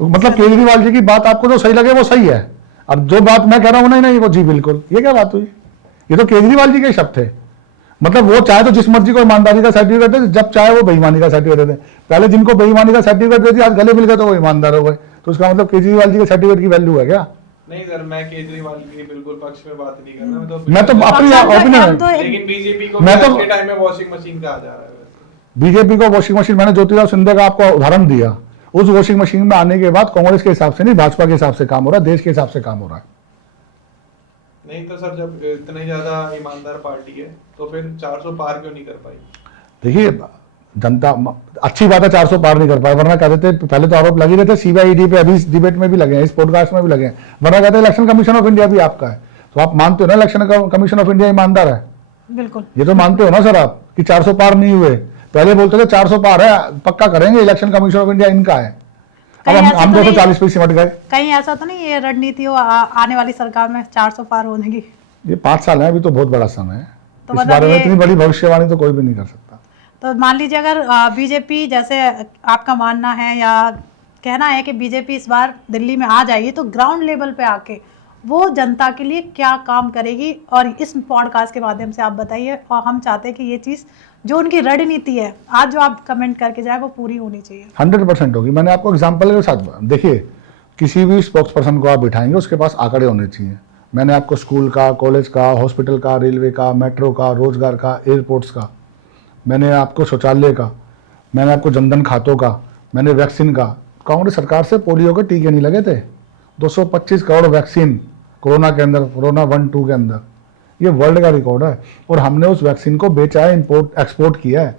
तो मतलब केजरीवाल जी की बात आपको जो सही लगे वो सही है, अब जो बात मैं कह रहा हूँ नहीं वो जी बिल्कुल, ये क्या बात हुई? ये तो केजरीवाल जी के शब्द थे। मतलब वो चाहे तो जिस मर्जी को ईमानदारी का सर्टिफिकेट दे, जब चाहे वो बेईमानी का सर्टिफिकेट दे। पहले जिनको बेईमानी का सर्टिफिकेट दे दिया, आज गले मिल गए तो वो ईमानदार हो गए। तो उसका मतलब केजरीवाल जी के सर्टिफिकेट की वैल्यू है क्या? नहीं सर, मैं केजरीवाल के बिल्कुल पक्ष में बात नहीं कर रहा। मैं तो अपनी ओपिनियन, लेकिन बीजेपी को मैं तो आज के टाइम में वॉशिंग मशीन कहा जा रहा है। बीजेपी को वॉशिंग मशीन, मैंने ज्योतिराव सिंधिया का आपको उदाहरण दिया। उस वॉशिंग मशीन में आने के बाद कांग्रेस के हिसाब से नहीं, भाजपा के हिसाब से काम हो रहा है, देश के हिसाब से काम हो रहा है। नहीं तो सर, जब इतनी ज्यादा ईमानदार पार्टी है तो फिर 400 पार क्यों नहीं कर पाई? देखिए, जनता अच्छी बात है 400 पार नहीं कर पाए, वरना कहते थे, पहले तो आरोप लग ही रहे थे सीबीआईडी पे, अभी इस डिबेट में भी लगे हैं, इस पॉडकास्ट में भी लगे हैं, वरना कहते हैं इलेक्शन कमीशन ऑफ इंडिया भी आपका है। तो आप मानते हो ना इलेक्शन कमीशन ऑफ इंडिया ईमानदार है? बिल्कुल, ये तो मानते हो ना सर आप कि 400 पार नहीं हुए? पहले बोलते थे 400 पार है, पक्का करेंगे, इलेक्शन कमीशन ऑफ इंडिया इनका है। अब हम 240 पे सिमट गए। कहीं ऐसा तो नहीं ये रणनीति हो आने वाली सरकार में 400 पार होने की? ये 5 साल है, अभी तो बहुत बड़ा समय है, तो इस मतलब बारे में ये- इतनी बड़ी भविष्यवाणी तो कोई भी नहीं कर सकता। तो मान लीजिए अगर बीजेपी, जैसे आपका मानना है या कहना है कि बीजेपी इस बार दिल्ली में आ जाएगी, तो ग्राउंड लेवल पे आके वो जनता के लिए क्या काम करेगी, और इस पॉडकास्ट के माध्यम से आप बताइए। और हम चाहते हैं कि ये चीज़ जो उनकी रणनीति है आज जो आप कमेंट करके जाए वो पूरी होनी चाहिए। 100% होगी। मैंने आपको एग्जाम्पल के साथ देखिए, किसी भी स्पोक्स पर्सन को आप बिठाएंगे उसके पास आंकड़े होने चाहिए। मैंने आपको स्कूल का, कॉलेज का, हॉस्पिटल का, रेलवे का, मेट्रो का, रोजगार का, एयरपोर्ट्स का, मैंने आपको शौचालय का, मैंने आपको जनधन खातों का, मैंने वैक्सीन का। कांग्रेस सरकार से पोलियो के टीके नहीं लगे थे। 225 करोड़ वैक्सीन कोरोना के अंदर, कोरोना 1-2 के अंदर, ये वर्ल्ड का रिकॉर्ड है। और हमने उस वैक्सीन को बेचा है, इंपोर्ट एक्सपोर्ट किया है।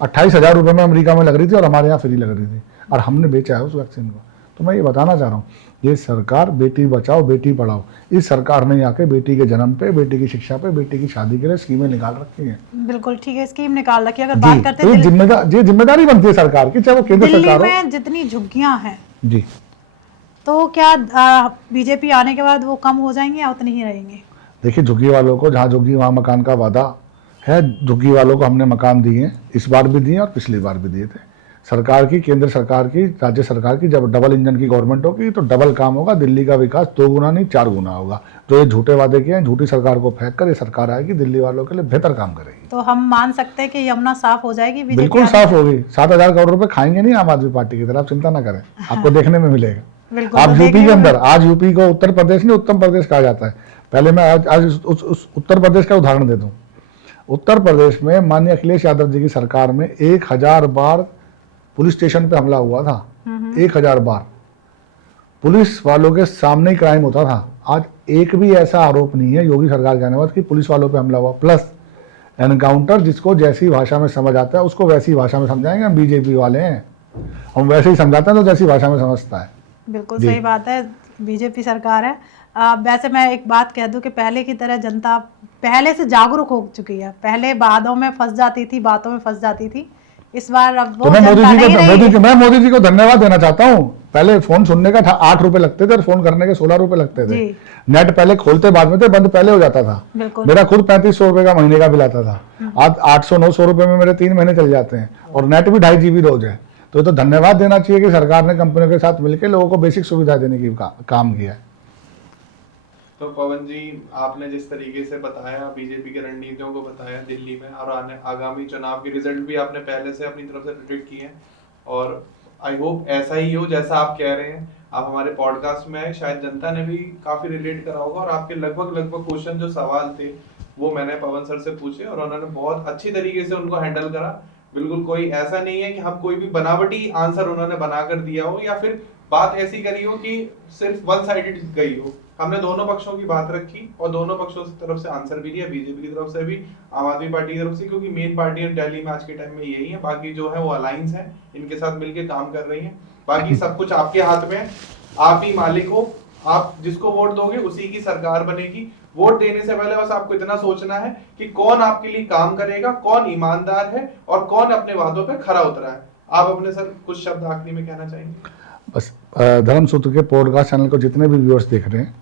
28,000 रुपये में अमेरिका में लग रही थी और हमारे यहाँ फ्री लग रही थी, और हमने बेचा है उस वैक्सीन को। तो मैं ये बताना चाह रहा हूँ, ये सरकार बेटी बचाओ बेटी पढ़ाओ, इस सरकार ने आके बेटी के जन्म पे, बेटी की शिक्षा पे, बेटी की शादी के लिए स्कीमें निकाल रखी हैं। बिल्कुल ठीक है, स्कीम निकाल रखी है। अगर जी, बात करते तो हैं ये जिम्मेदारी बनती है सरकार की, चाहे वो केंद्र दिल्ली सरकार हो। में जितनी झुग्गियां हैं, जी, तो क्या बीजेपी आने के बाद वो कम हो जाएंगी या उतनी ही रहेंगी? देखिए, झुग्गी वालों को जहाँ झुग्गी वहाँ मकान का वादा है। झुग्गी वालों को हमने मकान दिए हैं, इस बार भी दिए और पिछली बार भी दिए थे। सरकार की, केंद्र सरकार की, राज्य सरकार की जब डबल इंजन की गवर्नमेंट होगी तो डबल काम होगा। दिल्ली का विकास 2 गुना नहीं 4 गुना होगा। जो ये झूठे वादे किए हैं, झूठी सरकार को फेंक कर ये सरकार आएगी, दिल्ली वालों के लिए बेहतर काम करेगी। तो हम मान सकते हैं कि यमुना साफ हो जाएगी बीजेपी बिल्कुल आने साफ होगी। 7,000 करोड़ रुपए खाएंगे नहीं आम आदमी पार्टी की तरफ, आप चिंता ना करें, आपको देखने में मिलेगा। बिल्कुल, आप तो यूपी देखिए के अंदर, आज यूपी को उत्तर प्रदेश नहीं उत्तम प्रदेश कहा जाता है। पहले मैं आज उस उत्तर प्रदेश का उदाहरण दे दूं। उत्तर प्रदेश में माननीय अखिलेश यादव जी की सरकार में 1000 बार पुलिस स्टेशन पे हमला हुआ था। 1000 बार पुलिस वालों के सामने ही क्राइम होता था। आज एक भी ऐसा आरोप नहीं है योगी सरकार के आने के बाद कि पुलिस वालों पे हमला हुआ। प्लस एनकाउंटर, जिसको जैसी भाषा में समझ आता है उसको वैसी भाषा में समझाएंगे। हम बीजेपी वाले हैं, हम वैसे ही समझाते हैं तो जैसी भाषा में समझता है। बिल्कुल सही बात है, बीजेपी सरकार है। वैसे मैं एक बात कह दूं कि पहले की तरह जनता पहले से जागरूक हो चुकी है। पहले बातों में फंस जाती थी, बातों में फंस जाती थी। इस बार अब वो तो मैं जनता नहीं रही है। मैं मोदी जी को धन्यवाद देना चाहता हूँ। पहले फोन सुनने का 8 रुपए लगते थे और फोन करने के 16 रुपए लगते थे। जी। नेट पहले खोलते बाद में थे, बंद पहले हो जाता था। बिल्कुल। मेरा खुद 3500 रुपए का महीने का बिल आता था। आज 800-900 रुपए में मेरे 3 महीने चल जाते हैं, और नेट भी 2.5 GB रोज है। तो ये तो धन्यवाद देना चाहिए कि सरकार ने कंपनियों के साथ मिलकर लोगों को बेसिक सुविधा देने की काम किया है। तो पवन जी, आपने जिस तरीके से बताया, बीजेपी की रणनीतियों को बताया दिल्ली में, और आगामी चुनाव के रिजल्ट भी आपने पहले से अपनी तरफ से प्रेडिक्ट किए हैं, और आई होप ऐसा ही हो जैसा आप कह रहे हैं। आप हमारे पॉडकास्ट में आए, शायद जनता ने भी काफी रिलेट करा होगा, और आपके लगभग क्वेश्चन जो सवाल थे वो मैंने पवन सर से पूछे और उन्होंने बहुत अच्छी तरीके से उनको हैंडल करा। बिल्कुल कोई ऐसा नहीं है कि हम कोई भी बनावटी आंसर उन्होंने बनाकर दिया हो, या फिर बात ऐसी करी हो कि सिर्फ वन साइडेड गई हो। हमने दोनों पक्षों की बात रखी और दोनों पक्षों की तरफ से आंसर भी दिया, बीजेपी की तरफ से भी, आम आदमी पार्टी की तरफ से, क्योंकि मेन पार्टी दिल्ली में आज के टाइम में यही है। बाकी जो है वो अलायंस है, इनके साथ मिलकर काम कर रही है। बाकी सब कुछ आपके हाथ में है, आप ही मालिक हो। आप जिसको वोट दोगे उसी की सरकार बनेगी। वोट देने से पहले बस आपको इतना सोचना है कि कौन आपके लिए काम करेगा, कौन ईमानदार है और कौन अपने वादों पे खरा उतरा है। आप अपने सर कुछ शब्द आखिरी में कहना चाहेंगे? बस धर्म सूत्र के पॉडकास्ट चैनल को जितने भी व्यूअर्स देख रहे हैं,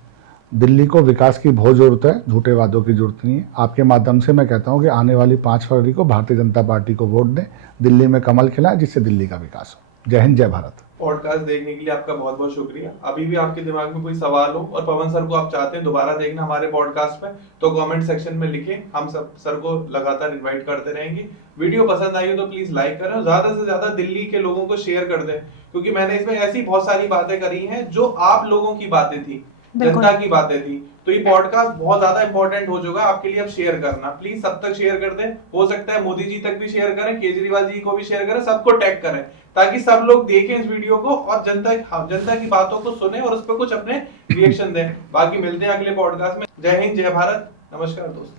दिल्ली को विकास की बहुत जरूरत है, झूठे वादों की जरूरत नहीं है। आपके माध्यम से मैं कहता हूं कि आने वाली 5 फरवरी को भारतीय जनता पार्टी को वोट दें, दिल्ली में कमल खिलाएं, जिससे दिल्ली का विकास हो। जय हिंद, जय भारत। पॉडकास्ट देखने के लिए आपका बहुत बहुत शुक्रिया। अभी भी आपके दिमाग में कोई सवाल हो और पवन सर को आप चाहते हैं दोबारा देखना हमारे पॉडकास्ट में, तो कमेंट सेक्शन में लिखें। हम सब सर को लगातार इनवाइट करते रहेंगे। वीडियो पसंद आई हो तो प्लीज लाइक करें और ज्यादा से ज्यादा दिल्ली के लोगों को शेयर कर दें, क्योंकि मैंने इसमें ऐसी बहुत सारी बातें करी हैं जो आप लोगों की बातें थी, बिल्कुल। जनता की बातें थी। तो ये पॉडकास्ट बहुत ज्यादा इंपॉर्टेंट हो जाएगा आपके लिए। अब शेयर करना प्लीज, सब तक शेयर कर दें। हो सकता है मोदी जी तक भी शेयर करें, केजरीवाल जी को भी शेयर करें, सबको टैग करें, ताकि सब लोग देखें इस वीडियो को और जनता की बातों को सुने और उस पर कुछ अपने रिएक्शन दें। बाकी मिलते हैं अगले पॉडकास्ट में। जय हिंद, जय भारत, नमस्कार दोस्तों।